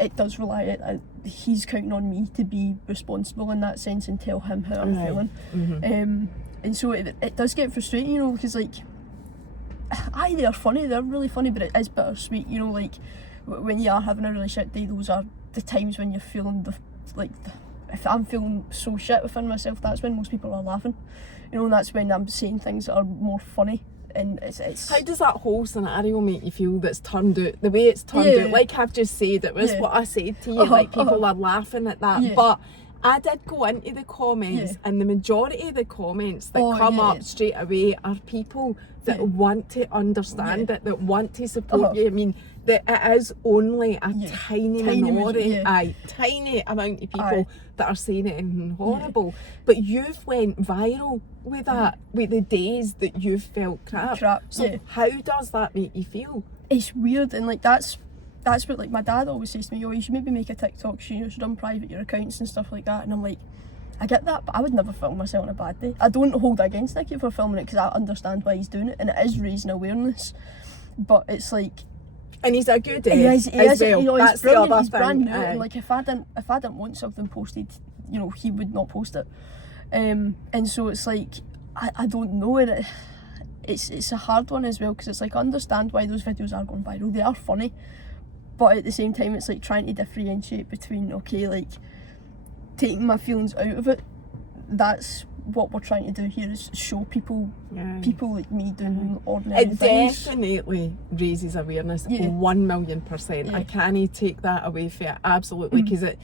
it does rely, he's counting on me to be responsible in that sense and tell him how I'm feeling. And so it does get frustrating, because they're funny, they're really funny, but it is bittersweet, when you are having a really shit day, those are the times when you're feeling if I'm feeling so shit within myself, that's when most people are laughing, and that's when I'm saying things that are more funny. And it's how does that whole scenario make you feel that's turned out the way it's turned out? Like I've just said, it was what I said to you, people are laughing at that, but I did go into the comments and the majority of the comments that come up straight away are people that want to understand it, that want to support you. I mean, that it is only a tiny minority, tiny amount of people that are saying it and horrible. But you've went viral with that, with the days that you've felt crap. So how does that make you feel? It's weird, and that's what my dad always says to me, you should maybe make a TikTok, you should unprivate your accounts and stuff like that. And I'm like, I get that, but I would never film myself on a bad day. I don't hold against Nicky for filming it because I understand why he's doing it, and it is raising awareness. But it's like, and he's a good he is, as well. That's the other he's thing. Brand new, and if I didn't want something posted, he would not post it. And so it's like, I don't know, and it's a hard one as well, because it's like, I understand why those videos are going viral. They are funny, but at the same time, it's like trying to differentiate between, taking my feelings out of it. That's what we're trying to do here, is show people like me doing ordinary things. It definitely raises awareness, 1,000,000%. I can't take that away from it, absolutely, because it,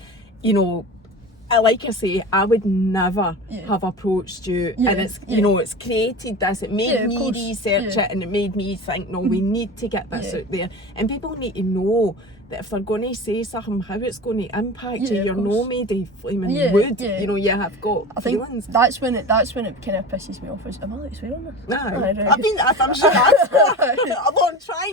like I say, I would never have approached you, and it's it's created this, it made me research it, and it made me think, no, we need to get this out there, and people need to know that if they're going to say something, how it's going to impact you. You're no made of flaming wood. You have got feelings. That's when it kind of pisses me off. Am I allowed to swear on this? No, I'm sure that's I'm on trying,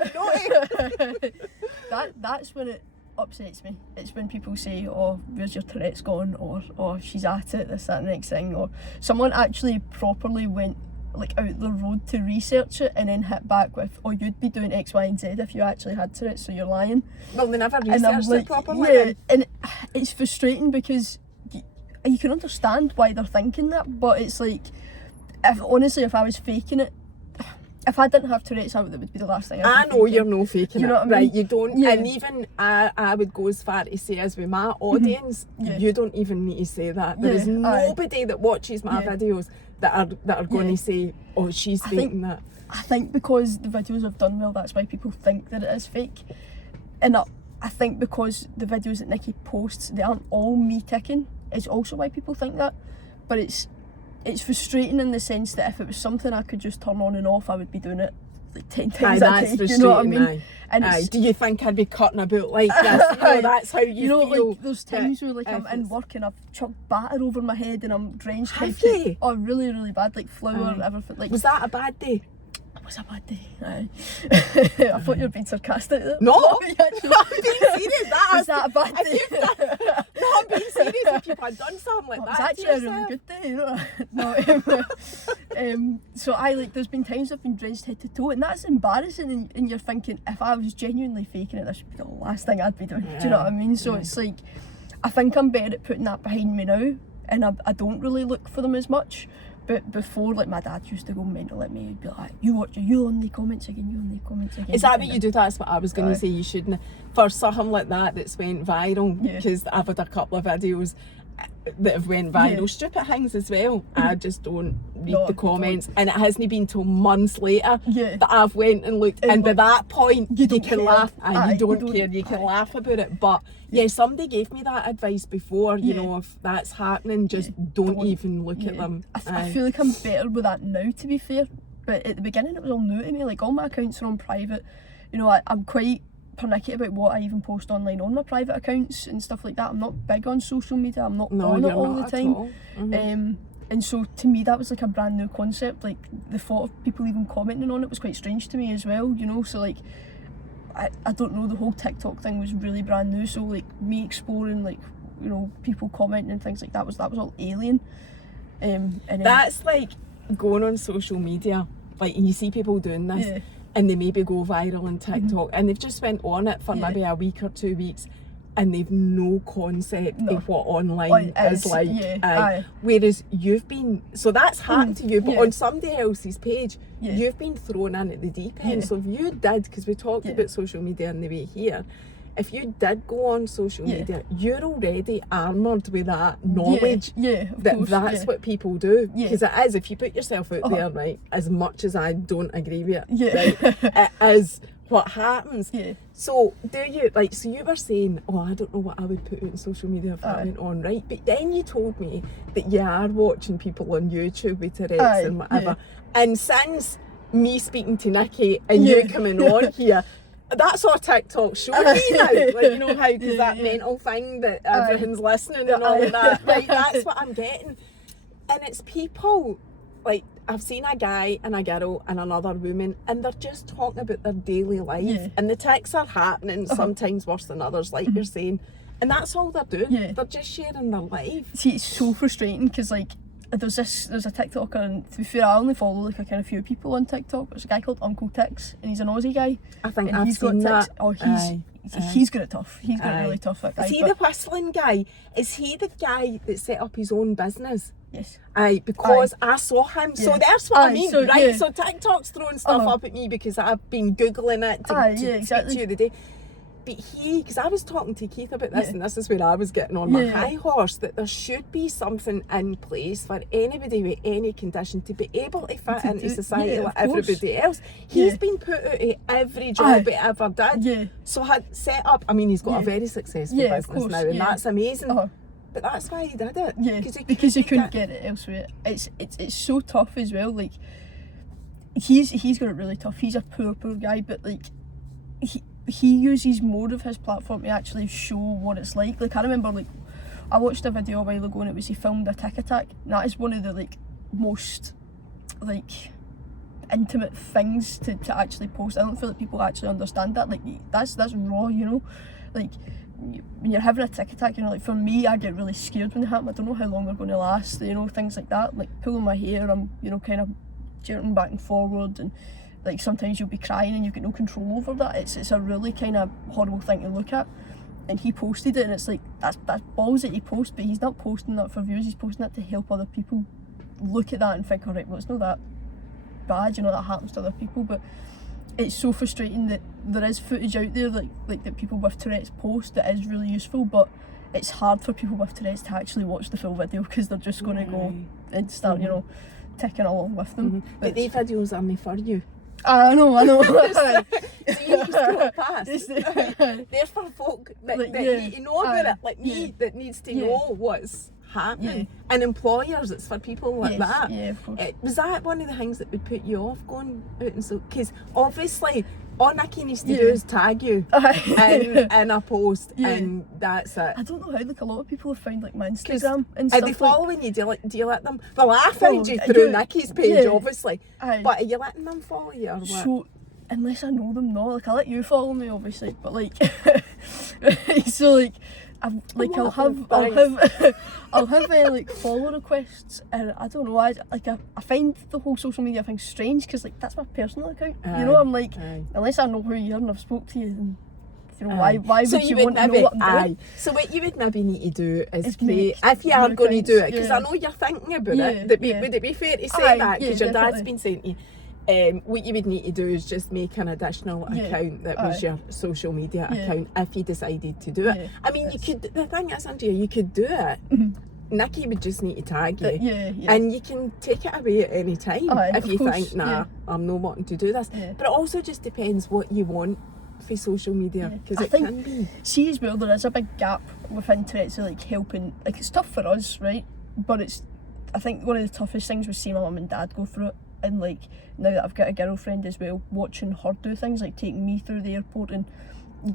that's when it upsets me. It's when people say, where's your Tourette's gone, or she's at it, this, that, and the next thing, or someone actually properly went out the road to research it and then hit back with, you'd be doing X, Y, and Z if you actually had Tourette's, so you're lying. Well, they never researched it properly. Yeah, and it's frustrating because you can understand why they're thinking that, but it's like, if I was faking it, if I didn't have Tourette's, that would be the last thing I know you're no faking it, what I mean? Right? You don't, and even I would go as far to say, as with my audience, you don't even need to say that. There is nobody that watches my videos that are going to say, she's faking that. I think because the videos have done well, that's why people think that it is fake. And I think because the videos that Nicky posts, they aren't all me ticking, it's also why people think that. But it's frustrating in the sense that if it was something I could just turn on and off, I would be doing it 10 times a day. Frustrating, you know what I mean? And do you think I'd be cutting about like this? That's how you feel. Like those times where I'm in work and I've chucked batter over my head and I'm drenched. Have you? Oh, really, really bad, flour, everything. Was that a bad day? It was a bad day. I thought you were being sarcastic there. No, I'm being serious. Was that a bad day? No, I'm being serious. If you had done something like that, it was actually a really good day. No, so there's been times I've been drenched head to toe, and that's embarrassing. And you're thinking, if I was genuinely faking it, this would be the last thing I'd be doing. Do you know what I mean? So it's like, I think I'm better at putting that behind me now, and I don't really look for them as much. But before, my dad used to go mental at me. He'd be like, you on the comments again, Is that what you do? That's what I was going to say. You shouldn't. For something like that's went viral, because I've had a couple of videos that have went viral, stupid things as well. I just don't read the comments, and it hasn't been till months later that I've went and looked, and by that point you can laugh, and you don't care, you can laugh about it. But somebody gave me that advice before, if that's happening, just don't even look at them. I feel like I'm better with that now, to be fair, but at the beginning it was all new to me. All my accounts are on private, I'm quite pernickety about what I even post online on my private accounts and stuff like that. I'm not big on social media, I'm not on it all the time. And so to me that was a brand new concept. The thought of people even commenting on it was quite strange to me as well, so I don't know, the whole TikTok thing was really brand new, so like me exploring like, you know, people commenting and things like that was all alien. And that's like going on social media, like you see people doing this and they maybe go viral on TikTok and they've just went on it for maybe a week or 2 weeks and they've no concept of what online is like. Whereas you've been, so that's happened to you, but on somebody else's page, you've been thrown in at the deep end. So if you did, because we talked about social media on the way here, if you did go on social media, you're already armoured with that knowledge that's what people do. Because it is, if you put yourself out there, right, as much as I don't agree with it, right, it is what happens. So do you, like, so you were saying, oh, I don't know what I would put out on social media if I went on, right? But then you told me that you are watching people on YouTube with Tourette's and whatever. And since me speaking to Nikki and you coming on here, that's what TikTok showed me now. Like, you know how, because that mental thing that everyone's listening and all of that. Right, that's what I'm getting. And it's people, like, I've seen a guy and a girl and another woman and they're just talking about their daily life and the tics are happening, sometimes worse than others, like you're saying, and that's all they're doing. They're just sharing their life. See, it's so frustrating because like there's a TikToker, and to be fair, I only follow like a kind of few people on TikTok. There's a guy called Uncle Tics and he's an Aussie guy. I think I've seen that. Oh, he's got it tough. He's got it really tough, that guy. Is he the whistling guy? Is he the guy that set up his own business? Yes. Because I saw him. So that's what I mean, so, right? So TikTok's throwing stuff up at me because I've been Googling it to speak to you the day. But because I was talking to Keith about this, and this is where I was getting on my high horse, that there should be something in place for anybody with any condition to be able to fit into society like everybody else. He's been put out of every job he ever did. So had set up, I mean, he's got a very successful business now, and that's amazing. But that's why he did it. Because he couldn't get it elsewhere. It's so tough as well. Like he's got it really tough. He's a poor guy, but like he uses more of his platform to actually show what it's like. Like I remember, like I watched a video a while ago and it was he filmed a Tic Attack. And that is one of the like most like intimate things to actually post. I don't feel like people actually understand that. Like that's raw, you know. Like when you're having a Tic Attack, you know, like for me, I get really scared when they happen. I don't know how long they're going to last, you know, things like that. Like pulling my hair, I'm, you know, kind of jerking back and forward, and like sometimes you'll be crying and you've got no control over that. It's a really kind of horrible thing to look at. And he posted it, and it's like that's balls that he posts, but he's not posting that for views. He's posting that to help other people look at that and think, all right, well, it's not that bad, you know, that happens to other people. But it's so frustrating that there is footage out there like that people with Tourette's post that is really useful, but it's hard for people with Tourette's to actually watch the full video because they're just going to go and start, you know, ticking along with them. But these videos aren't for you. I know. So you just go past. They're for folk that need to know about it, like me, that needs to know what's happening. And employers, it's for people like that. Of course. Was that one of the things that would put you off going out and so? Because obviously all Nikki needs to do is tag you in a post, and that's it. I don't know how, like a lot of people have found like my Instagram and stuff. Are they following you? Do you let them? Well, I found you through Nikki's page, obviously. But are you letting them follow you or what? So, unless I know them, no. Like I let you follow me, obviously, but like, so like, I'll have like follow requests, and I don't know. I find the whole social media thing strange because like that's my personal account. You know, I'm like, unless I know who you are and I've spoke to you, then you know why would you want to know what I'm doing? So what you would maybe need to do is create, if you are going to do it, because I know you're thinking about it. Would it be fair to say that because your dad's been saying to you? What you would need to do is just make an additional account that was your social media account if you decided to do it. I mean, you could. The thing is, Andrea, you could do it. Nikki would just need to tag you, and you can take it away at any time if you think, nah, I'm not wanting to do this. But it also just depends what you want for social media, because it can be. See, as well, there is a big gap within Tourette's, so like helping. Like it's tough for us, right? But it's. I think one of the toughest things was seeing my mum and dad go through it. And like now that I've got a girlfriend as well, watching her do things like taking me through the airport, and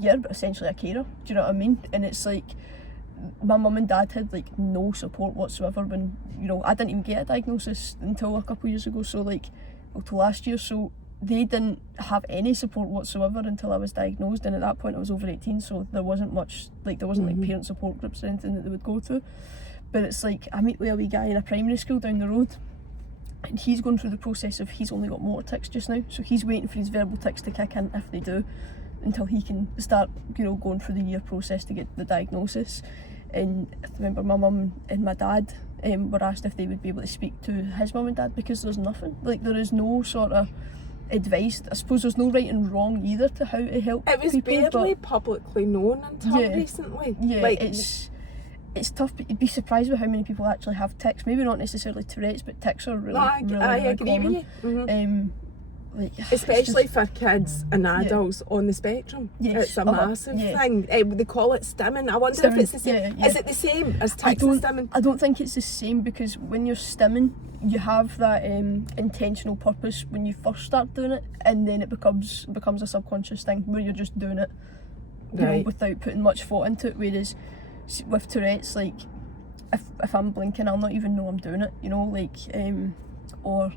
you're essentially a carer, do you know what I mean? And it's like my mum and dad had like no support whatsoever when, you know, I didn't even get a diagnosis until a couple of years ago, so like till last year. So they didn't have any support whatsoever until I was diagnosed, and at that point I was over 18, so there wasn't much, like there wasn't like parent support groups or anything that they would go to. But it's like, I meet with a wee guy in a primary school down the road, and he's going through the process of, he's only got motor tics just now, so he's waiting for his verbal tics to kick in, if they do, until he can start, you know, going through the year process to get the diagnosis. And I remember my mum and my dad were asked if they would be able to speak to his mum and dad, because there's nothing, like there is no sort of advice. I suppose there's no right and wrong either to how to help It was people, barely publicly known until recently. Yeah, like, it's tough, but you'd be surprised with how many people actually have tics. Maybe not necessarily Tourette's, but tics are really, I really agree common. with you. Like, especially for kids and adults on the spectrum. Yes. It's a massive thing. They call it stimming. I wonder if it's the same. Is it the same as tics and stimming? I don't think it's the same, because when you're stimming, you have that intentional purpose when you first start doing it, and then it becomes a subconscious thing where you're just doing it, you know, without putting much thought into it. Whereas with Tourette's, like if I'm blinking, I'll not even know I'm doing it, you know, like or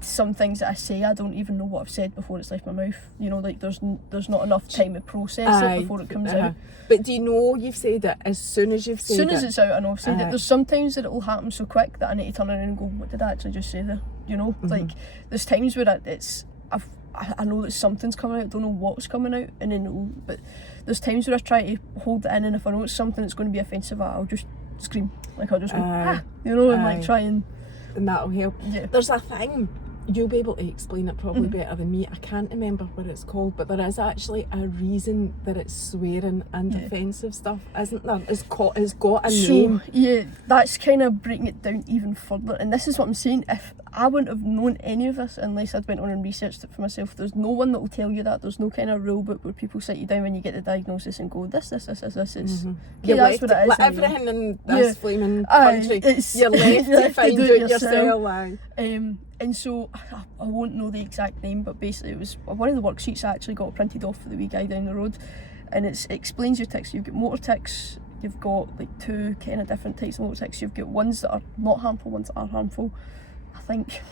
some things that I say, I don't even know what I've said before it's left my mouth, you know, like there's not enough time to process it before it comes out. But do you know you've said it as soon as you've said it? As soon as it's out, I know I've said it. There's sometimes that it will happen so quick that I need to turn around and go, what did I actually just say there, you know? Like there's times where I know that something's coming out, I don't know what's coming out, and then but there's times where I try to hold it in, and if I know it's something that's going to be offensive, I'll just scream, like I'll just go, you know, and like try and that'll help. There's a thing, you'll be able to explain it probably better than me. I can't remember what it's called, but there is actually a reason that it's swearing and offensive stuff, isn't there? It's got a name. Yeah, that's kind of breaking it down even further, and this is what I'm saying. If I wouldn't have known any of this unless I'd went on and researched it for myself. There's no one that will tell you that. There's no kind of rule book where people sit you down when you get the diagnosis and go, this. It's that's what it is. Everything in this flaming country, you're left to find out yourself. And so I won't know the exact name, but basically it was one of the worksheets I actually got printed off for the wee guy down the road, and it explains your tics. You've got motor tics, you've got like two kind of different types of motor tics. You've got ones that are not harmful, ones that are harmful, I think.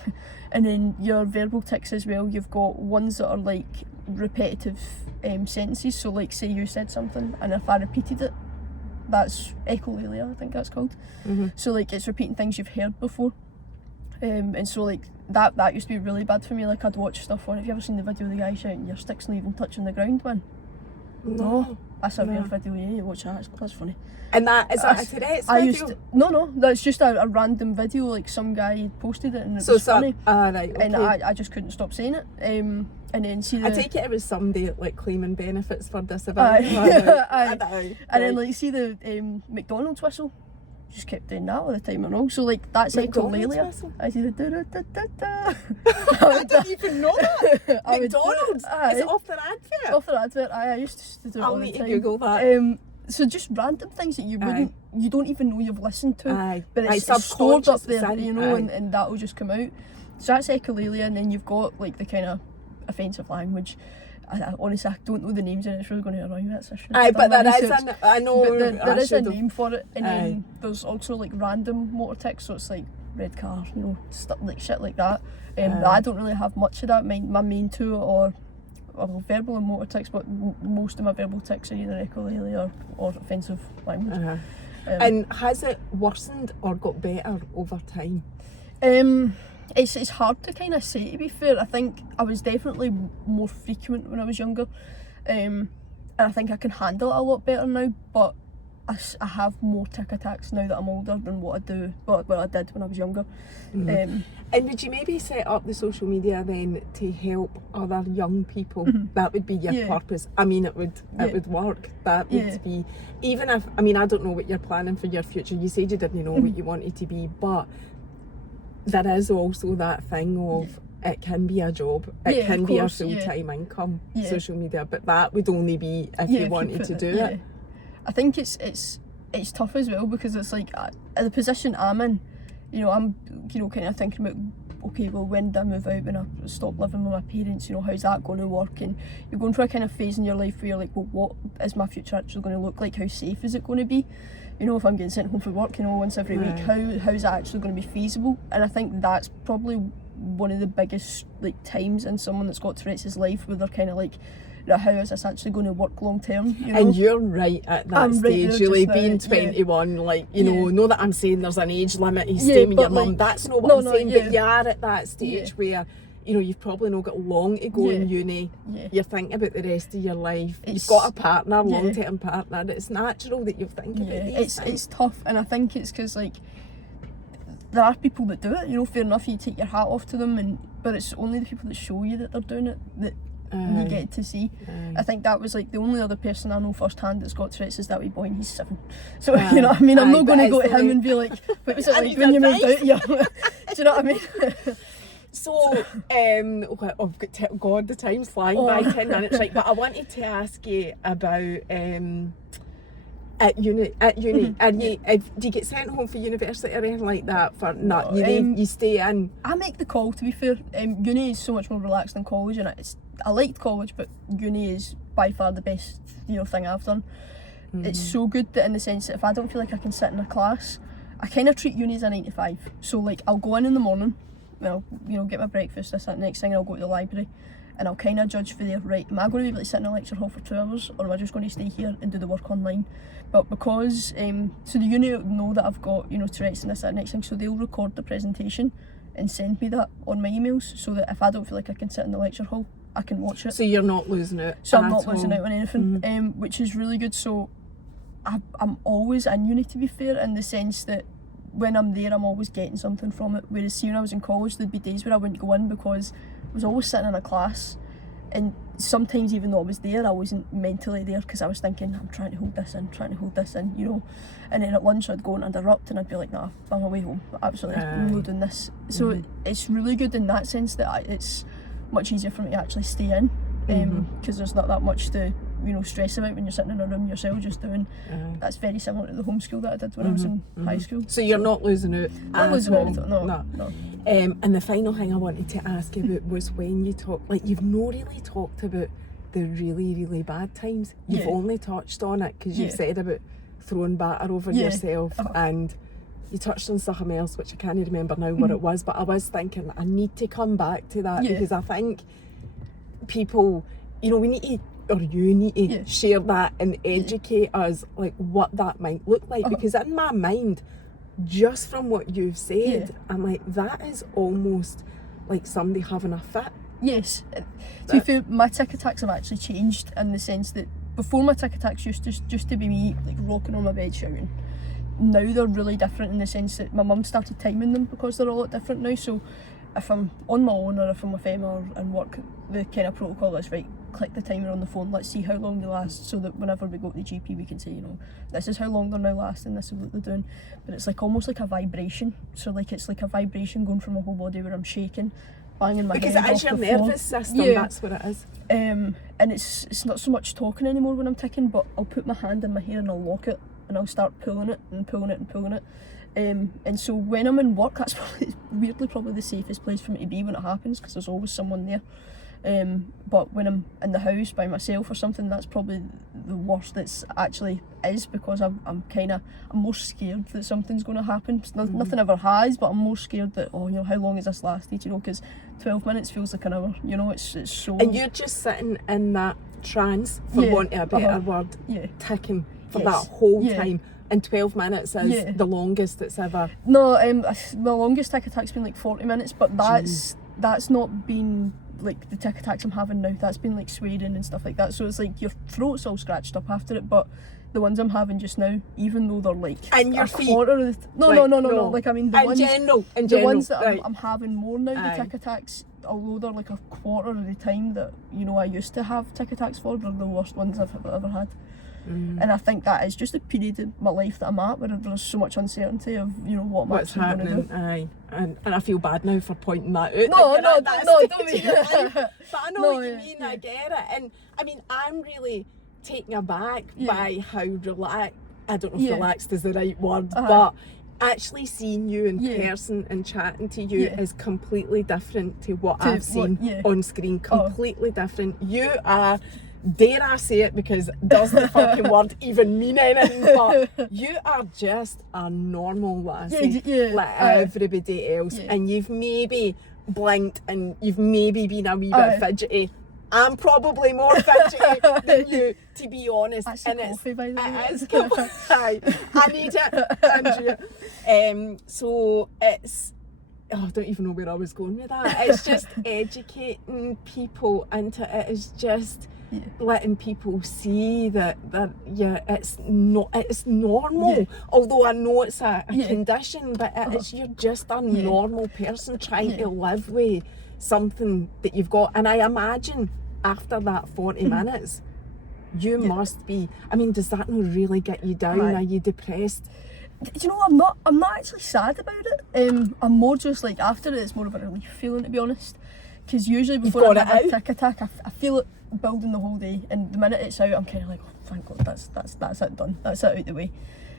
And then your verbal tics as well, you've got ones that are like repetitive sentences. So like, say you said something and if I repeated it, that's echolalia, I think that's called. So like it's repeating things you've heard before. And so like that used to be really bad for me. Like I'd watch stuff on, have you ever seen the video of the guy shouting, your stick's not even touching the ground, man? No. That's a rare video, you watch that, that's funny. And is that a Tourette's video? No, that's just a random video, like some guy posted it and it was funny. Right, okay. And I just couldn't stop saying it. And then see I take it was somebody like claiming benefits for disability. And then like see the McDonald's whistle, just kept doing that all the time and all. So like that's echolalia. I see the da-da-da-da-da. I didn't even know that. McDonald's? Is it off their advert? Off their advert, I used to do it all the time. I'll need to Google that. So just random things that you don't even know you've listened to, but it's stored up there, you know, and that'll just come out. So that's echolalia, and then you've got like the kind of offensive language. Honestly, I don't know the names, and it's really going to annoy me. That's a shame. But there is I know there is a name for it, and then there's also like random motor tics. So it's like red car, you know, stuff like shit like that. I don't really have much of that. My main two are verbal and motor tics, but most of my verbal tics are either echolalia or offensive language. And has it worsened or got better over time? It's hard to kind of say, to be fair. I think I was definitely more frequent when I was younger, and I think I can handle it a lot better now, but I have more tic attacks now that I'm older than what I did when I was younger. And would you maybe set up the social media then to help other young people? That would be your purpose. I mean, it would work. That would be, even if, I mean, I don't know what you're planning for your future. You said you didn't know what you wanted to be, but there is also that thing of it can be a job, it can be a full-time income, social media, but that would only be if you wanted to do it. I think it's tough as well, because it's like the position I'm in, you know, I'm kind of thinking about okay, well, when do I move out, when I stop living with my parents, you know, how's that going to work? And you're going through a kind of phase in your life where you're like, well, what is my future actually going to look like? How safe is it going to be? You know, if I'm getting sent home from work, you know, once every week, how's that actually going to be feasible? And I think that's probably one of the biggest like times in someone that's got Tourette's life where they're kind of like, how is this actually going to work long term? You know? And you're right at that stage, right Julie, now, being 21, like, you know that I'm saying there's an age limit, you stay with your mum, that's not what I'm saying, but you are at that stage where, you know, you've probably not got long to go in uni, you're thinking about the rest of your life, you've got a partner, long-term partner, it's natural that you're thinking about these things. It's tough, and I think it's because, like, there are people that do it, you know, fair enough, you take your hat off to them, but it's only the people that show you that they're doing it that you get to see. I think that was like the only other person I know firsthand that's got Tourette's is that wee boy, and he's 7. So you know what I mean, I'm not going to go to him and be like, what was it like when you moved out here? Do you know what I mean? So, I've got God, the time's flying by 10 minutes, right? But I wanted to ask you about at uni, and do you get sent home for university or anything like that? For you stay in. I make the call, to be fair. Uni is so much more relaxed than college, and I liked college, but uni is by far the best, you know, thing I've done. It's so good that in the sense that if I don't feel like I can sit in a class, I kind of treat uni as a 9 to 5. So like I'll go in the morning, well, you know, get my breakfast, that next thing I'll go to the library, and I'll kind of judge for there, right, am I going to be able to sit in a lecture hall for 2 hours, or am I just going to stay here and do the work online? But because, so the uni know that I've got, you know, Tourette's and that next thing, so they'll record the presentation and send me that on my emails, so that if I don't feel like I can sit in the lecture hall, I can watch it. So you're not losing out. So I'm not losing out on anything, which is really good. So I'm always in uni, to be fair, in the sense that when I'm there, I'm always getting something from it. Whereas see, when I was in college, there'd be days where I wouldn't go in because I was always sitting in a class, and sometimes even though I was there, I wasn't mentally there because I was thinking, I'm trying to hold this in, you know. And then at lunch I'd go and interrupt, and I'd be like, nah, I'm away home, absolutely no doing this. So it's really good in that sense that it's much easier for me to actually stay in, because there's not that much to, you know, stress about when you're sitting in a room yourself just doing. That's very similar to the homeschool that I did when I was in high school. So you're not losing out. Not losing out. No. And the final thing I wanted to ask you about was when you talk, like, you've not really talked about the really, really bad times. You've only touched on it because you've said about throwing batter over yourself, and you touched on something else which I can't remember now what it was, but I was thinking I need to come back to that because I think people, you know, we need to, or you need to share that and educate us like what that might look like, because in my mind, just from what you've said, I'm like, that is almost like somebody having a fit. Yes. To be fair, my tic attacks have actually changed in the sense that before my tic attacks used to be me like rocking on my bed shouting. Now they're really different in the sense that my mum started timing them because they're a lot different now. So if I'm on my own or if I'm with Emma or in work, the kind of protocol is, right, click the timer on the phone, let's see how long they last, so that whenever we go to the GP we can say, you know, this is how long they're now lasting, this is what they're doing. But it's like almost like a vibration, so like it's like a vibration going from my whole body where I'm shaking, banging my head off the floor. Because it is your nervous system, that's what it is. And it's not so much talking anymore when I'm ticking, but I'll put my hand in my hair and I'll lock it and I'll start pulling it and pulling it and pulling it. And so when I'm in work, that's probably the safest place for me to be when it happens, because there's always someone there. But when I'm in the house by myself or something, that's probably the worst it's actually is, because I'm more scared that something's going to happen. Nothing ever has, but I'm more scared that, oh, you know, how long has this lasted, you know, because 12 minutes feels like an hour, you know, it's so... And you're just sitting in that trance, for want of a better word, ticking for that whole time. And 12 minutes is the longest it's ever... No, the longest tic attack's been like 40 minutes, but that's not been like the tic attacks I'm having now. That's been like swearing and stuff like that. So it's like your throat's all scratched up after it, but the ones I'm having just now, even though they're like and your feet. Quarter of the... No. Like, I mean, the ones that right. I'm having more now, the tic attacks, although they're like a quarter of the time that, you know, I used to have tic attacks for, they're the worst ones I've ever had. And I think that is just a period of my life that I'm at where there's so much uncertainty of, you know, what I'm actually going to do. Aye, and I feel bad now for pointing that out. No, don't be. But I know what you mean, I get it. And I mean, I'm really taken aback by how relaxed, I don't know if relaxed is the right word, but actually seeing you in person and chatting to you is completely different to what I've seen on screen. Completely different. You are, dare I say it, because does the fucking word even mean anything, but you are just a normal lassie like everybody else, and you've maybe blinked and you've maybe been a wee bit fidgety. I'm probably more fidgety than you, to be honest. That's and coffee, by the way. It is coffee. I need it, Andrea. So it's, I don't even know where I was going with that. It's just educating people into it. Is just letting people see that it's normal. Although I know it's a condition, but it's, you're just a normal person trying to live with something that you've got. And I imagine after that 40 minutes you must be, I mean, does that not really get you down? Are you depressed? Do you know, I'm not actually sad about it. I'm more just like, after it, it's more of a relief feeling, to be honest, because usually before I have a tic attack, I feel it building the whole day, and the minute it's out I'm kind of like, oh, thank God, that's it done, that's it out the way.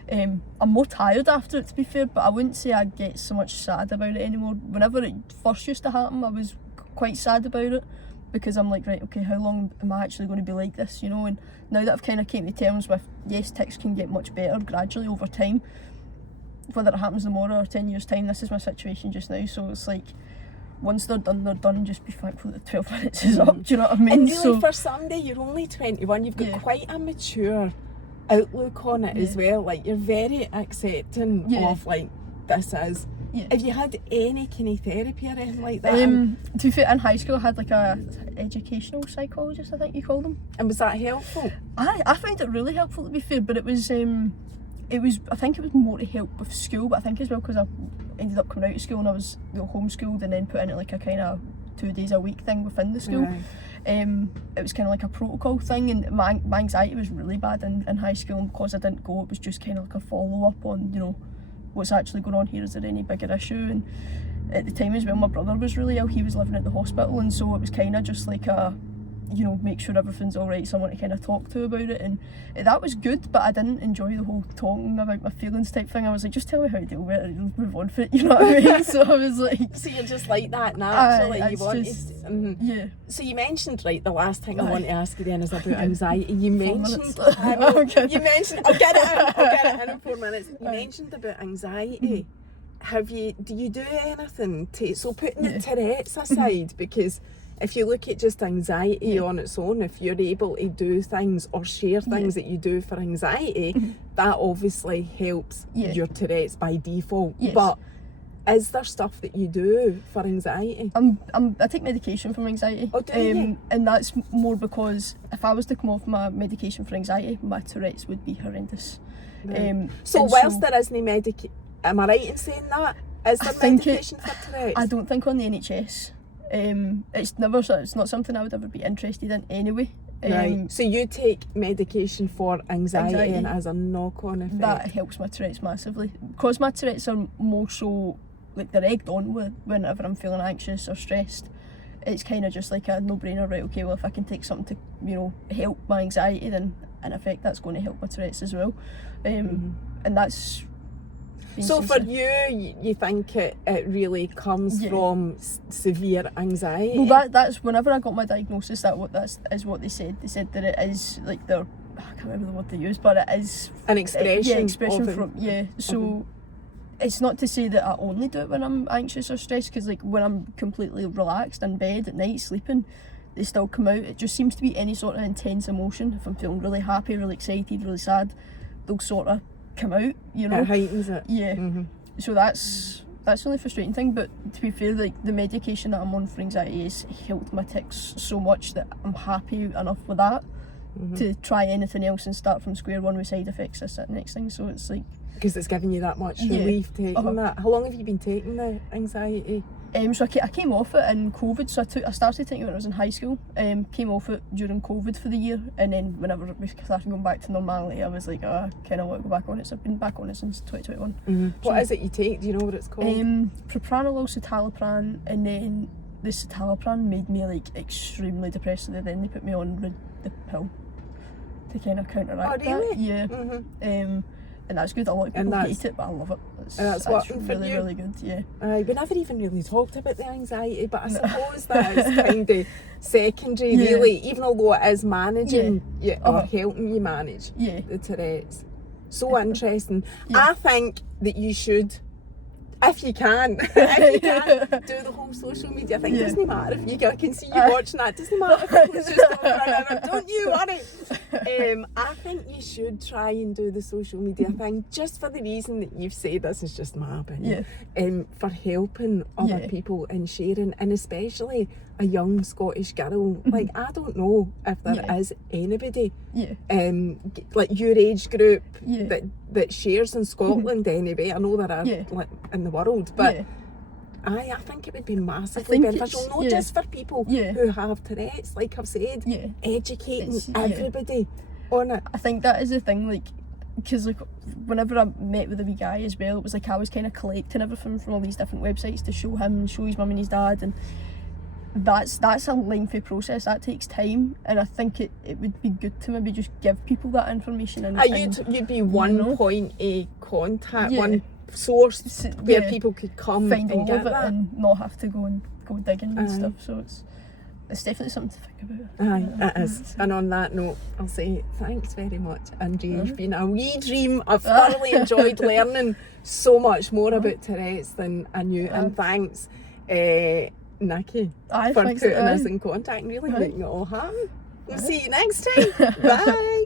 I'm more tired after it, to be fair, but I wouldn't say I get so much sad about it anymore. Whenever it first used to happen, I was quite sad about it, because I'm like, right, okay, how long am I actually going to be like this, you know? And now that I've kind of came to terms with, yes, tics can get much better gradually over time, whether it happens tomorrow or 10 years time, this is my situation just now. So it's like, once they're done, just be thankful that 12 minutes is up, do you know what I mean? And really, for somebody, you're only 21, you've got quite a mature outlook on it as well. Like, you're very accepting of, like, this is. Have you had any kind of therapy or anything like that? To be fair, in high school I had like a educational psychologist, I think you call them. And was that helpful? I found it really helpful, to be fair, but it was I think it was more to help with school, but I think as well because I ended up coming out of school and I was homeschooled and then put into like a kind of 2 days a week thing within the school. It was kind of like a protocol thing, and my anxiety was really bad in high school, and because I didn't go, it was just kind of like a follow-up on, you know, what's actually going on here, is there any bigger issue? And at the time as well, my brother was really ill, he was living at the hospital, and so it was kind of just like a, you know, make sure everything's alright, someone to kind of talk to about it, and that was good, but I didn't enjoy the whole talking about my feelings type thing. I was like, just tell me how to deal with it and move on for it, you know what I mean? So I was like... So you're just like that naturally, you want just, to... So you mentioned, right, the last thing I want to ask you then is about anxiety. You mentioned... You mentioned... I'll get it in 4 minutes. You mentioned about anxiety. Do you do anything to... So putting the Tourette's aside, because... If you look at just anxiety on its own, if you're able to do things or share things that you do for anxiety, that obviously helps your Tourette's by default. But is there stuff that you do for anxiety? I take medication for anxiety. Oh, do you? And that's more because if I was to come off my medication for anxiety, my Tourette's would be horrendous. Right. So whilst there isn't medication, am I right in saying that? Is there medication for Tourette's? I don't think on the NHS. It's not something I would ever be interested in anyway. Right. So you take medication for anxiety and as a knock-on effect? That helps my Tourette's massively. Because my Tourette's are more so, like, they're egged on with whenever I'm feeling anxious or stressed. It's kind of just like a no-brainer, right, okay, well, if I can take something to, you know, help my anxiety, then in effect that's going to help my Tourette's as well. And that's... So for you think it really comes from severe anxiety? Well, that's whenever I got my diagnosis, that's what they said. They said that it is like I can't remember the word they used, but it is an expression. Expression from So it's not to say that I only do it when I'm anxious or stressed, because like when I'm completely relaxed in bed at night sleeping, they still come out. It just seems to be any sort of intense emotion. If I'm feeling really happy, really excited, really sad, they'll sort of come out, you know. It heightens it. Yeah. So that's the only frustrating thing, but to be fair, like the medication that I'm on for anxiety has helped my tics so much that I'm happy enough with that to try anything else and start from square one with side effects. That's the next thing. So it's like, because it's giving you that much relief taking that. How long have you been taking the anxiety? So I came off it in COVID, so I started taking it when I was in high school, came off it during COVID for the year, and then whenever we started going back to normality, I was like, I kind of want to go back on it, so I've been back on it since 2021. What is it you take? Do you know what it's called? Propranolol, citalopram, and then the citalopram made me like extremely depressed, so then they put me on the pill to kind of counteract that. Yeah. And that's good. A lot of people hate it, but I love it. that's working for really, you. really good, yeah. We never even really talked about the anxiety, but I suppose that is kind of secondary, really, even although it is managing you, or helping you manage the Tourette's. So interesting. I think that you should, if you can, do the whole social media thing. Doesn't matter if I can see you watching that. Doesn't matter if it was just over an hour. Don't you worry. I think you should try and do the social media thing, just for the reason that you've said. This is just my opinion. For helping other people and sharing, and especially a young Scottish girl. Like, I don't know if there is anybody like your age group that shares in Scotland anyway. I know there are like in the world, but I think it would be massively beneficial, not just for people who have Tourette's, like I've said, educating everybody on it. I think that is the thing, like, because like whenever I met with the wee guy as well, it was like I was kind of collecting everything from all these different websites to show him and show his mum and his dad, and that's a lengthy process. That takes time, and I think it would be good to maybe just give people that information. And you'd be one point of contact, one source where people could come find and all get of it that, and not have to go digging and stuff. So it's definitely something to think about. It is. And on that note, I'll say thanks very much, Andrea. You've been a wee dream. I've thoroughly enjoyed learning so much more about Tourette's than I knew. And thanks, Nikki, for putting us in contact and really making it all happen. We'll see you next time. Bye.